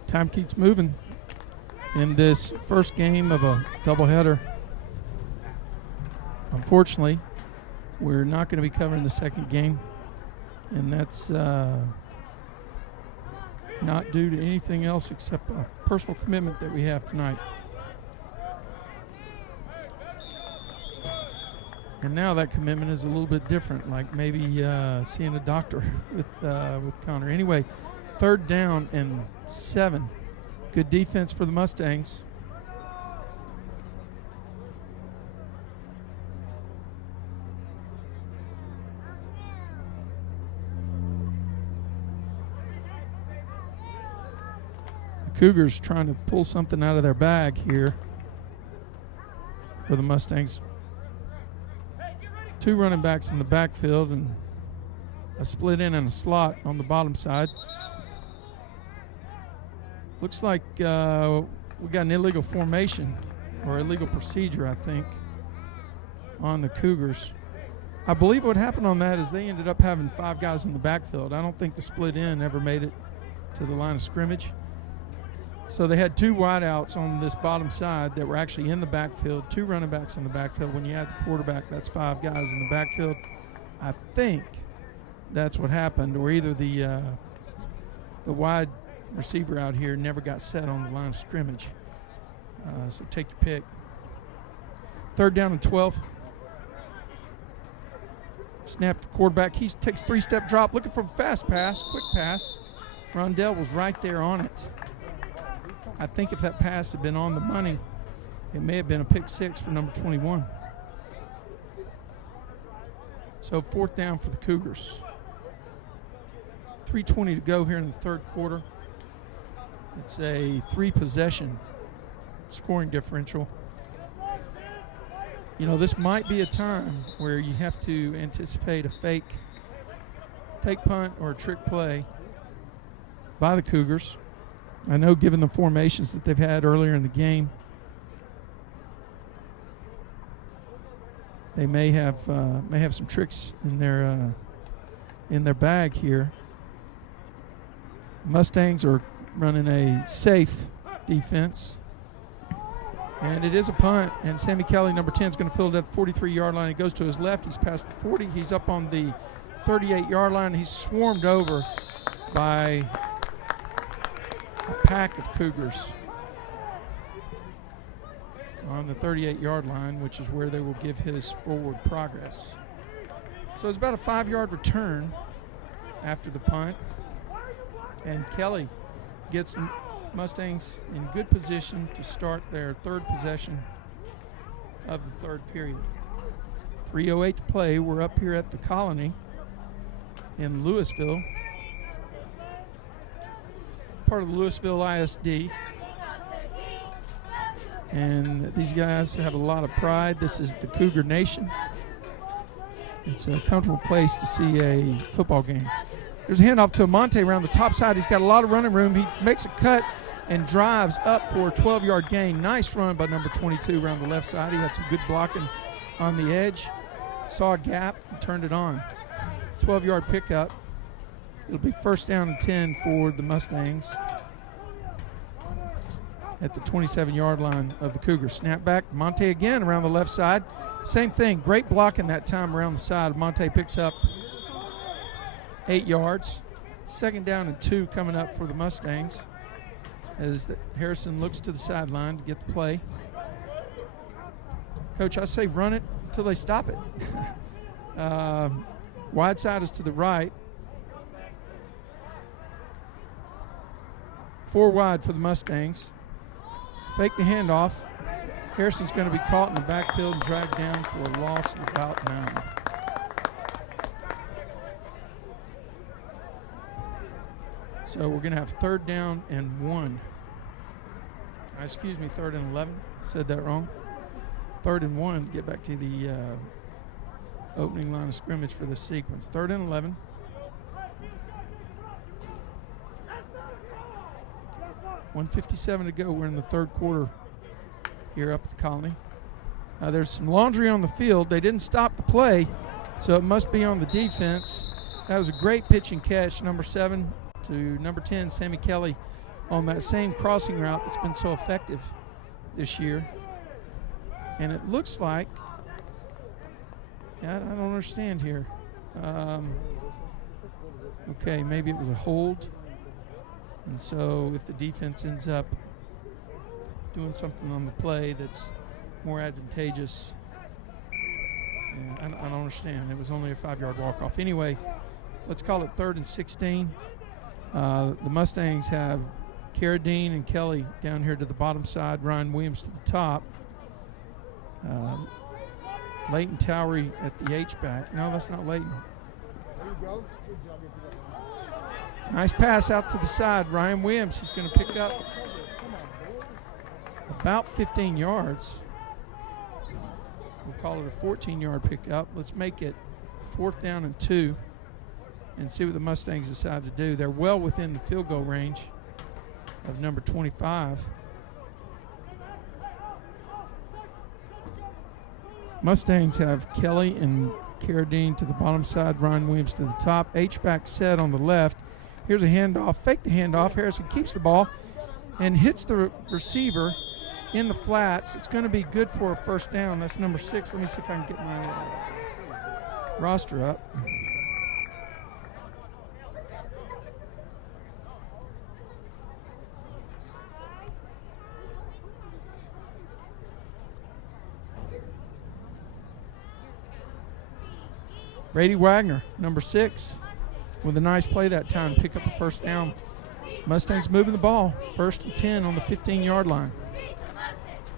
Time keeps moving in this first game of a doubleheader. Unfortunately, we're not going to be covering the second game, and that's not due to anything else except a personal commitment that we have tonight. And now that commitment is a little bit different, like maybe seeing a doctor with Connor. Anyway, 3rd down and 7. Good defense for the Mustangs. The Cougars trying to pull something out of their bag here for the Mustangs. 2 running backs in the backfield and a split in and a slot on the bottom side. Looks like we got an illegal formation or illegal procedure, I think, on the Cougars. I believe what happened on that is they ended up having 5 guys in the backfield. I don't think the split in ever made it to the line of scrimmage. So they had 2 wideouts on this bottom side that were actually in the backfield, 2 running backs in the backfield. When you add the quarterback, that's 5 guys in the backfield. I think that's what happened, or either the wide receiver out here never got set on the line of scrimmage. So take your pick. 3rd down and 12. Snap the quarterback. He takes 3-step drop, looking for a fast pass, quick pass. Rondell was right there on it. I think if that pass had been on the money, it may have been a pick 6 for number 21. So 4th down for the Cougars. 3:20 to go here in the 3rd quarter. It's a 3-possession scoring differential. You know, this might be a time where you have to anticipate a fake punt or a trick play by the Cougars. I know, given the formations that they've had earlier in the game, they may have some tricks in their bag here. Mustangs are running a safe defense. And it is a punt, and Sammy Kelly, number 10, is going to field it at the 43-yard line. He goes to his left. He's past the 40. He's up on the 38-yard line. He's swarmed over by a pack of Cougars on the 38-yard line, which is where they will give his forward progress. So it's about a 5-yard return after the punt, and Kelly gets the Mustangs in good position to start their third possession of the third period. 3:08 to play. We're up here at the Colony in Louisville, part of the Louisville ISD. And these guys have a lot of pride. This is the Cougar Nation. It's a comfortable place to see a football game. There's a handoff to Amante around the top side. He's got a lot of running room. He makes a cut and drives up for a 12-yard gain. Nice run by number 22 around the left side. He had some good blocking on the edge. Saw a gap and turned it on. 12-yard pickup. It'll be first down and 10 for the Mustangs at the 27-yard line of the Cougars. Snap back. Monte again around the left side. Same thing. Great blocking that time around the side. Monte picks up 8 yards. Second down and 2 coming up for the Mustangs as Harrison looks to the sideline to get the play. Coach, I say run it until they stop it. Wide side is to the right. 4 wide for the Mustangs. Fake the handoff. Harrison's going to be caught in the backfield and dragged down for a loss of about 9. So we're going to have third down and 1. Excuse me, third and 11. Said that wrong. Third and 1 to get back to the opening line of scrimmage for this sequence. Third and 11. .157 to go. We're in the third quarter here up at the Colony. There's some laundry on the field. They didn't stop the play, so it must be on the defense. That was a great pitch and catch, number 7 to number 10, Sammy Kelly, on that same crossing route that's been so effective this year. And it looks like, I don't understand here. Okay, maybe it was a hold. And so if the defense ends up doing something on the play that's more advantageous, I don't understand. It was only a 5-yard walk-off. Anyway, let's call it 3rd and 16. The Mustangs have Carradine and Kelly down here to the bottom side, Ryan Williams to the top. Leighton Towery at the H-back. No, that's not Leighton. Nice pass out to the side. Ryan Williams, he's going to pick up about 15 yards. We'll call it a 14-yard pickup. Let's make it 4th down and 2 and see what the Mustangs decide to do. They're well within the field goal range of number 25. Mustangs have Kelly and Carradine to the bottom side, Ryan Williams to the top. H-back set on the left. Here's a handoff. Fake the handoff. Harrison keeps the ball and hits the receiver in the flats. It's going to be good for a first down. That's number 6. Let me see if I can get my roster up. Brady Wagner, number 6, with a nice play that time, pick up a first down. Mustangs moving the ball, 1st and 10 on the 15-yard line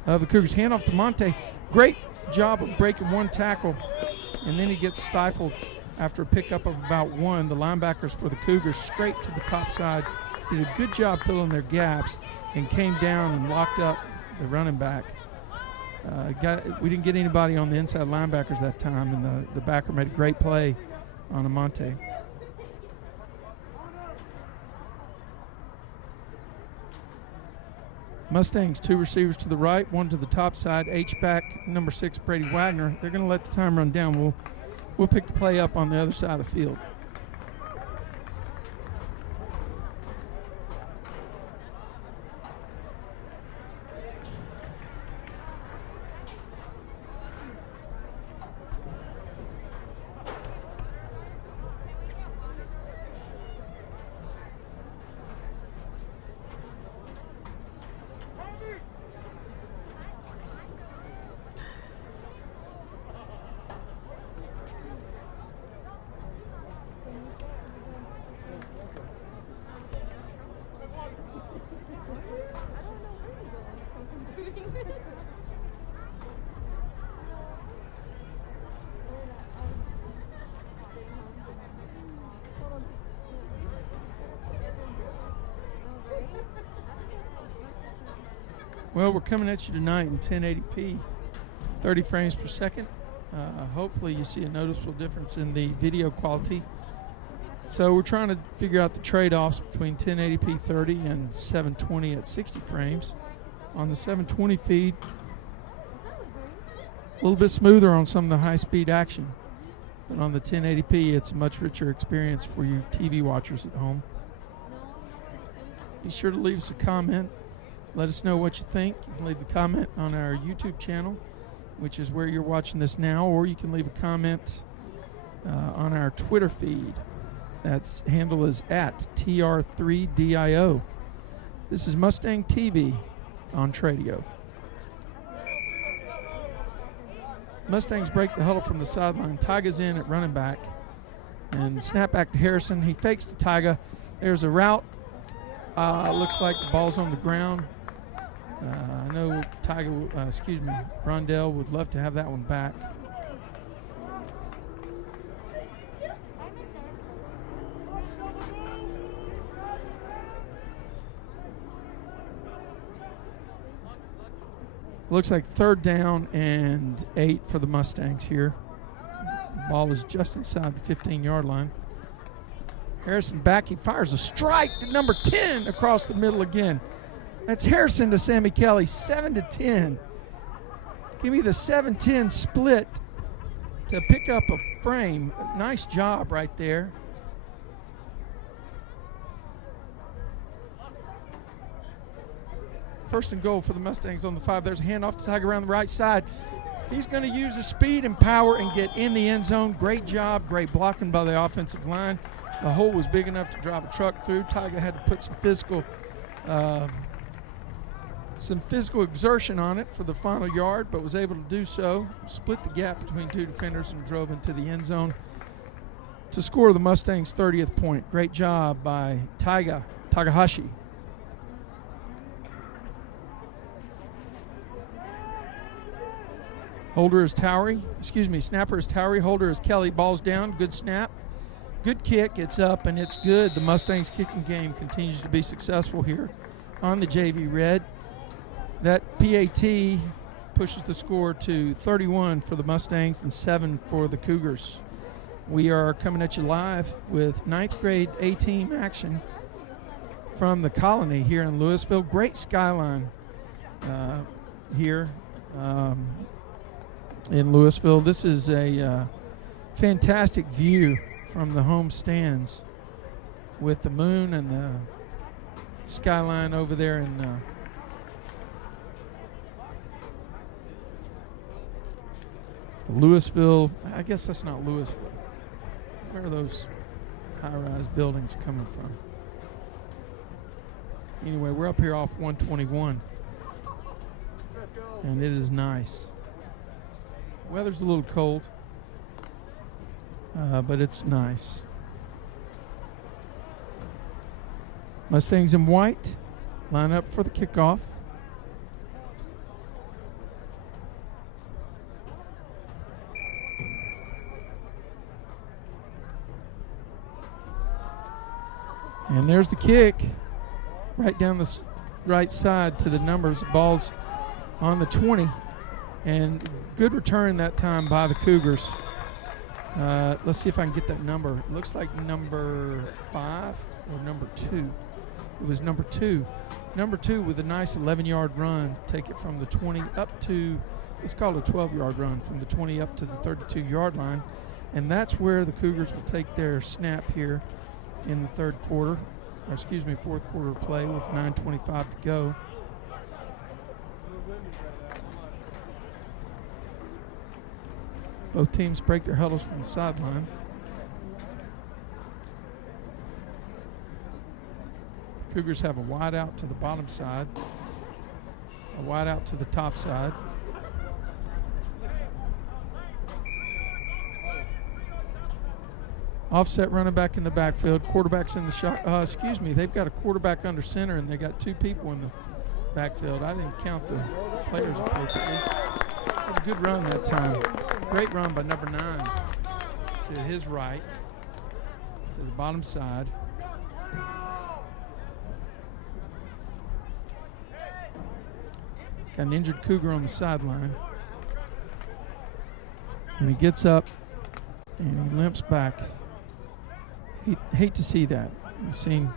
of the Cougars. Handoff to Monte. Great job of breaking one tackle, and then he gets stifled after a pickup of about 1. The linebackers for the Cougars scraped to the top side, did a good job filling their gaps, and came down and locked up the running back. We didn't get anybody on the inside linebackers that time, and the backer made a great play on Amante. Mustangs, 2 receivers to the right, 1 to the top side. H-back, number 6, Brady Wagner. They're going to let the time run down. We'll pick the play up on the other side of the field. Well, we're coming at you tonight in 1080p, 30 frames per second. Hopefully you see a noticeable difference in the video quality. So we're trying to figure out the trade-offs between 1080p 30 and 720 at 60 frames. On the 720 feed, a little bit smoother on some of the high-speed action. But on the 1080p, it's a much richer experience for you TV watchers at home. Be sure to leave us a comment. Let us know what you think. You can leave a comment on our YouTube channel, which is where you're watching this now, or you can leave a comment on our Twitter feed. That's handle is at TR3DIO. This is Mustang TV on Tradio. Mustangs break the huddle from the sideline. Tyga's in at running back. And snap back to Harrison. He fakes to Tyga. There's a route. Looks like the ball's on the ground. I know Rondell would love to have that one back. Looks like 3rd down and 8 for the Mustangs here. Ball is just inside the 15-yard line. Harrison back. He fires a strike to number 10 across the middle again. That's Harrison to Sammy Kelly, 7-10. Give me the 7-10 split to pick up a frame. Nice job right there. First and goal for the Mustangs on the 5. There's a handoff to Tyga around the right side. He's going to use his speed and power and get in the end zone. Great job, great blocking by the offensive line. The hole was big enough to drive a truck through. Tyga had to put some physical exertion on it for the final yard, but was able to do so. Split the gap between 2 defenders and drove into the end zone to score the Mustangs' 30th point. Great job by Takahashi. Snapper is Towery. Holder is Kelly. Ball's down. Good snap. Good kick. It's up and it's good. The Mustangs kicking game continues to be successful here on the JV Red. That PAT pushes the score to 31 for the Mustangs and 7 for the Cougars. We are coming at you live with 9th grade A-team action from the Colony here in Louisville. Great skyline here in Louisville. This is a fantastic view from the home stands with the moon and the skyline over there in Louisville. I guess that's not Louisville. Where are those high-rise buildings coming from? Anyway, we're up here off 121, and it is nice. Weather's a little cold, but it's nice. Mustangs in white line up for the kickoff. And there's the kick right down the right side to the numbers. Ball's on the 20. And good return that time by the Cougars. Let's see if I can get that number. It looks like number 5 or number 2. It was number 2. Number 2 with a nice 11-yard run. Take it from the 20 up to, let's call it a 12-yard run, from the 20 up to the 32-yard line. And that's where the Cougars will take their snap here in the fourth quarter play with 9:25 to go. Both teams break their huddles from the sideline. Cougars have a wide out to the bottom side, a wide out to the top side. Offset running back in the backfield. Quarterback's in the shot. They've got a quarterback under center, and they got 2 people in the backfield. I didn't count the players appropriately. That was a good run that time. Great run by number 9 to his right, to the bottom side. Got an injured Cougar on the sideline. And he gets up and he limps back. Hate to see that. We've seen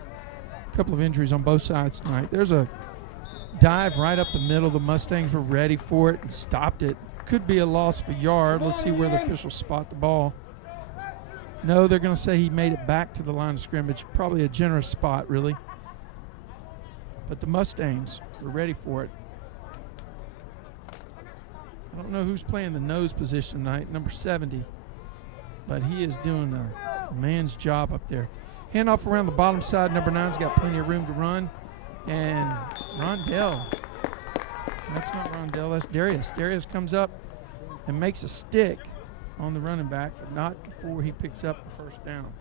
a couple of injuries on both sides tonight. There's a dive right up the middle. The Mustangs were ready for it and stopped it. Could be a loss of a yard. Let's see where the officials spot the ball. No, they're going to say he made it back to the line of scrimmage. Probably a generous spot, really. But the Mustangs were ready for it. I don't know who's playing the nose position tonight, number 70. But he is doing a man's job up there. Handoff around the bottom side. Number 9's got plenty of room to run. And Rondell. That's not Rondell, that's Darius. Darius comes up and makes a stick on the running back, but not before he picks up the first down.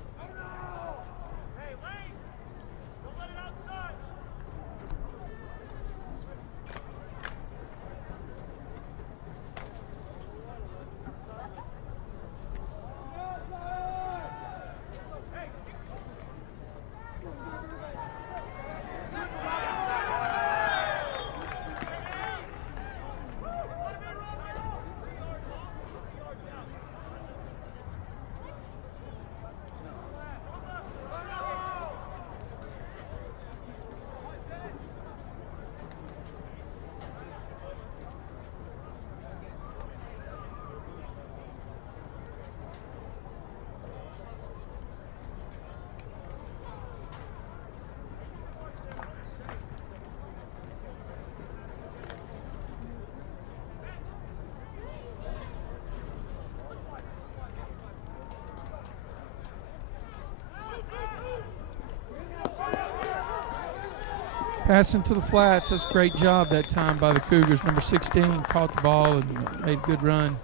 Passing to the flats. That's a great job that time by the Cougars. Number 16 caught the ball and made a good run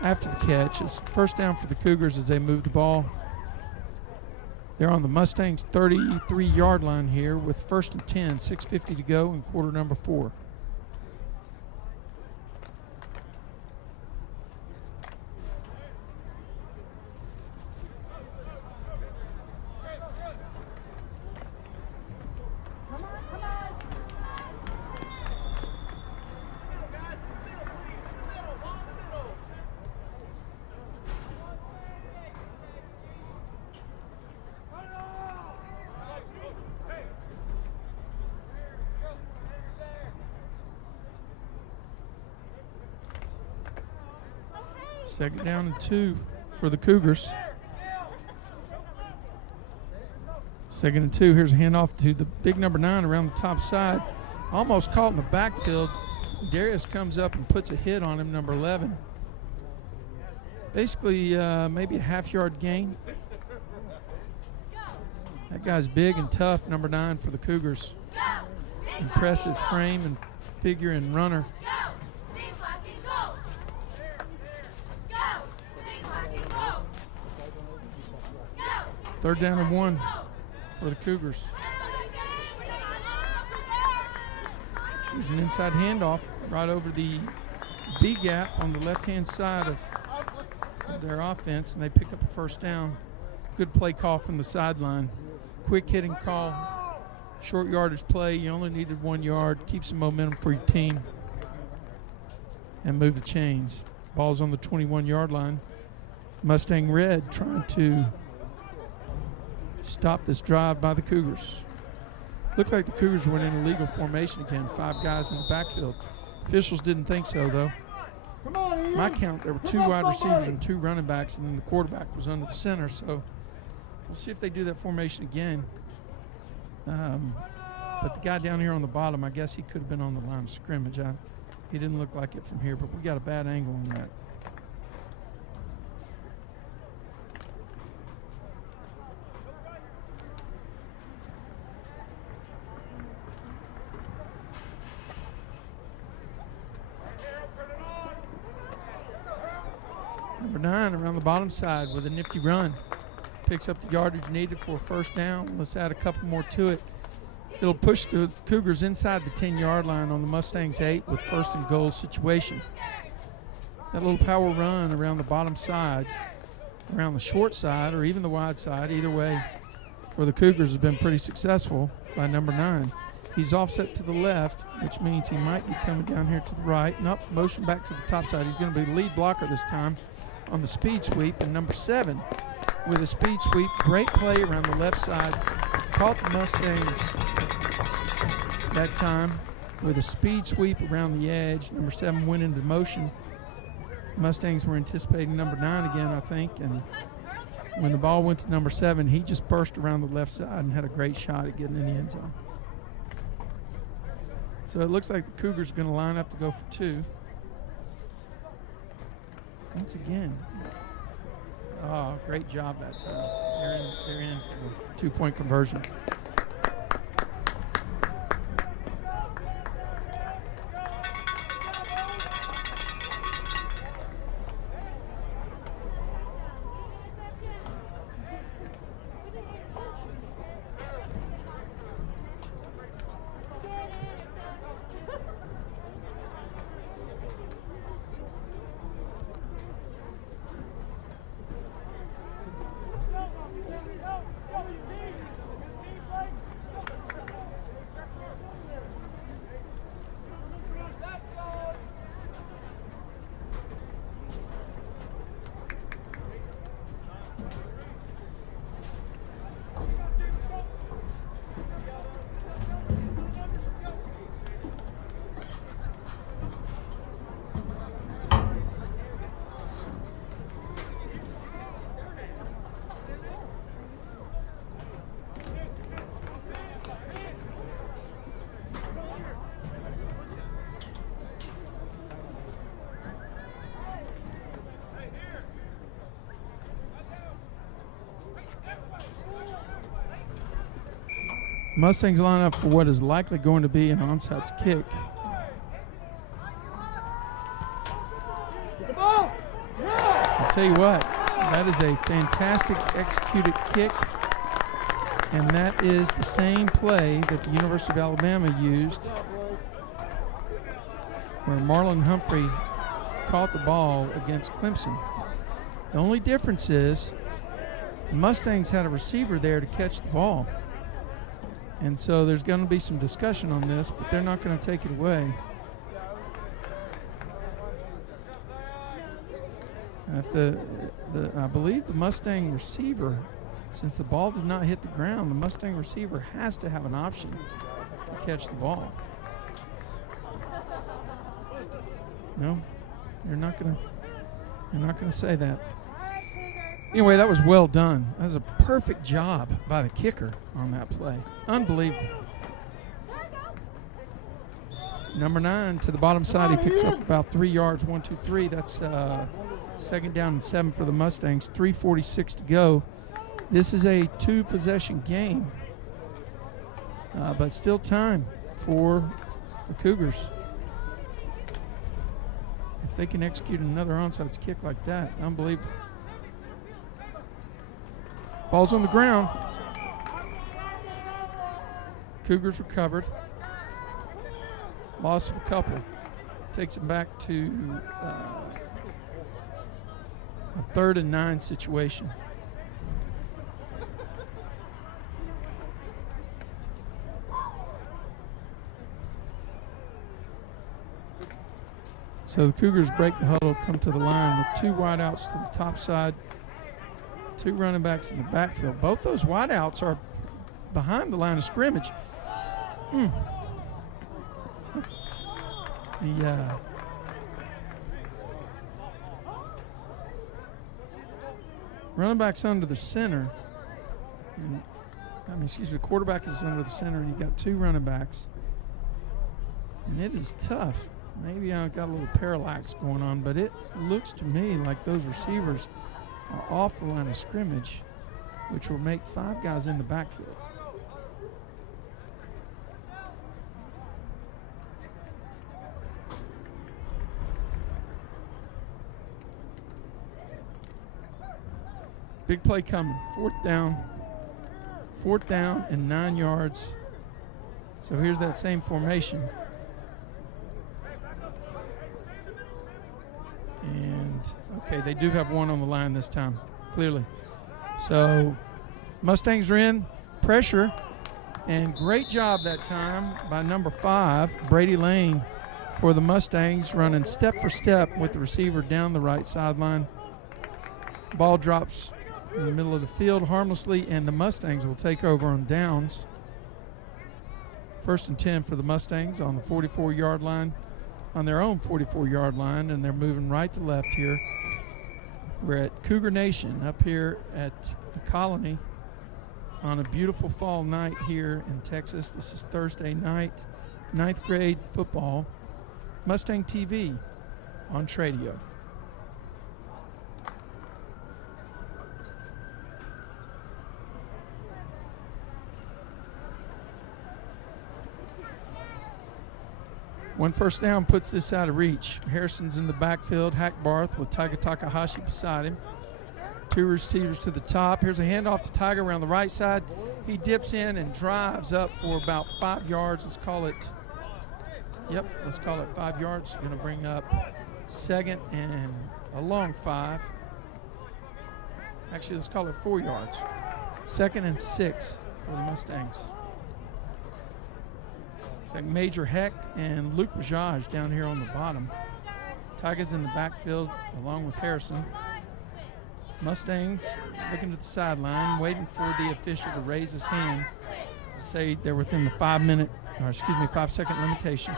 after the catch. It's first down for the Cougars as they move the ball. They're on the Mustangs' 33-yard line here with 1st and 10, 6:50 to go in quarter number 4. Second down and 2 for the Cougars. Second and 2. Here's a handoff to the big number 9 around the top side. Almost caught in the backfield. Darius comes up and puts a hit on him, number 11. Basically, maybe a half-yard gain. That guy's big and tough, number 9 for the Cougars. Impressive frame and figure and runner. Third down and 1 for the Cougars. Here's an inside handoff right over the B gap on the left-hand side of their offense, and they pick up a first down. Good play call from the sideline. Quick hitting call, short yardage play. You only needed 1 yard. Keep some momentum for your team and move the chains. Ball's on the 21-yard line. Mustang Red trying to stop this drive by the Cougars. Looks like the Cougars went in illegal formation again. 5 guys in the backfield. Officials didn't think so, though. My count, there were 2 wide receivers and 2 running backs, and then the quarterback was under the center. So we'll see if they do that formation again. But the guy down here on the bottom, I guess he could have been on the line of scrimmage. He didn't look like it from here, but we got a bad angle on that. Number 9 around the bottom side with a nifty run. Picks up the yardage needed for a first down. Let's add a couple more to it. It'll push the Cougars inside the 10-yard line on the Mustangs 8 with first and goal situation. That little power run around the bottom side, around the short side or even the wide side, either way, for the Cougars has been pretty successful by number 9. He's offset to the left. which means he might be coming down here to the right. Nope, motion back to the top side. He's going to be the lead blocker this time on the speed sweep. And number 7 with a speed sweep. Great play around the left side. Caught the Mustangs that time with a speed sweep around the edge. Number 7 went into motion. Mustangs were anticipating number 9 again, I think, and when the ball went to number 7, he just burst around the left side and had a great shot at getting in the end zone. So it looks like the Cougars are going to line up to go for 2. Once again, oh, great job that time. They're in for the 2-point conversion. Mustangs line up for what is likely going to be an onside kick. I'll tell you what, that is a fantastic executed kick, and that is the same play that the University of Alabama used where Marlon Humphrey caught the ball against Clemson. The only difference is the Mustangs had a receiver there to catch the ball. And so there's going to be some discussion on this, but they're not going to take it away. If I believe the Mustang receiver, since the ball did not hit the ground, the Mustang receiver has to have an option to catch the ball. No, you're not going to say that. Anyway, that was well done. That was a perfect job by the kicker on that play. Unbelievable. Number 9 to the bottom side. He picks up about 3 yards. 1, 2, 3. That's second down and 7 for the Mustangs. 3:46 to go. This is a 2-possession game, but still time for the Cougars. If they can execute another onside kick like that, unbelievable. Ball's on the ground. Cougars recovered. Loss of a couple. Takes it back to a 3rd and 9 situation. So the Cougars break the huddle, come to the line with 2 wideouts to the top side. 2 running backs in the backfield. Both those wideouts are behind the line of scrimmage. The running back's under the center. The quarterback is under the center, and you got 2 running backs. And it is tough. Maybe I've got a little parallax going on, but it looks to me like those receivers are off the line of scrimmage, which will make 5 guys in the backfield. Big play coming. 4th down and 9 yards. So here's that same formation. And, okay, they do have 1 on the line this time, clearly. So Mustangs are in. Pressure. And great job that time by number 5, Brady Lane, for the Mustangs, running step for step with the receiver down the right sideline. Ball drops in the middle of the field harmlessly, and the Mustangs will take over on downs. 1st and 10 for the Mustangs on the 44-yard line, on their own 44-yard line, and they're moving right to left here. We're at Cougar Nation up here at the Colony on a beautiful fall night here in Texas. This is Thursday night, 9th grade football. Mustang TV on Tradio. One first down puts this out of reach. Harrison's in the backfield. Hackbarth with Taiga Takahashi beside him. 2 receivers to the top. Here's a handoff to Tiger around the right side. He dips in and drives up for about 5 yards. Let's call it 5 yards. Going to bring up 2nd and a long 5. Actually, let's call it 4 yards. 2nd and 6 for the Mustangs. It's like Major Hecht and Luke Bajaj down here on the bottom. Tigers in the backfield along with Harrison. Mustangs looking at the sideline, waiting for the official to raise his hand to say they're within the 5-second limitation.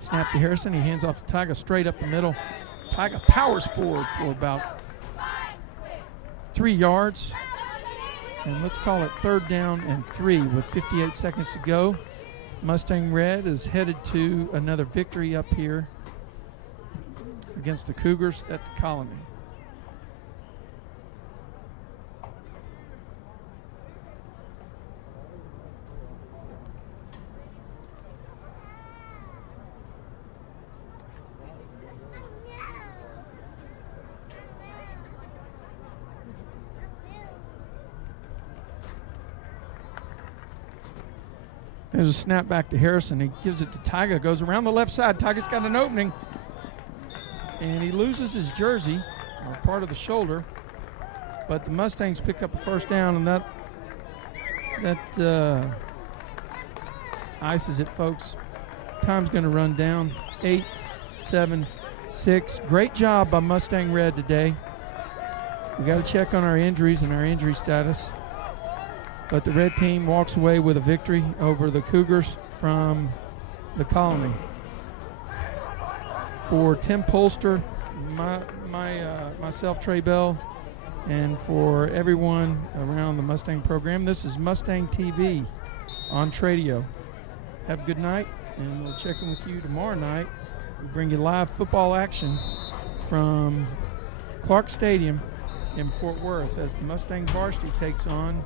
Snap to Harrison. He hands off to Tyga straight up the middle. Tyga powers forward for about 3 yards. And let's call it 3rd down and 3 with 58 seconds to go. Mustang Red is headed to another victory up here against the Cougars at the Colony. There's a snap back to Harrison. He gives it to Tyga. Goes around the left side. Tyga's got an opening. And he loses his jersey, or part of the shoulder. But the Mustangs pick up a first down, and that ices it, folks. Time's going to run down. 8, 7, 6. Great job by Mustang Red today. We got to check on our injuries and our injury status. But the red team walks away with a victory over the Cougars from the Colony. For Tim Polster, myself, Trey Bell, and for everyone around the Mustang program, this is Mustang TV on Tradio. Have a good night, and we'll check in with you tomorrow night. We bring you live football action from Clark Stadium in Fort Worth as the Mustang varsity takes on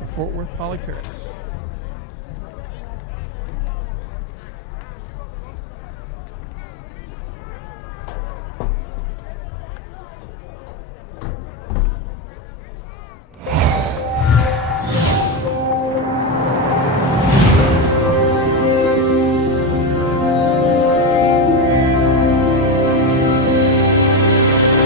the Fort Worth Poly Parrots.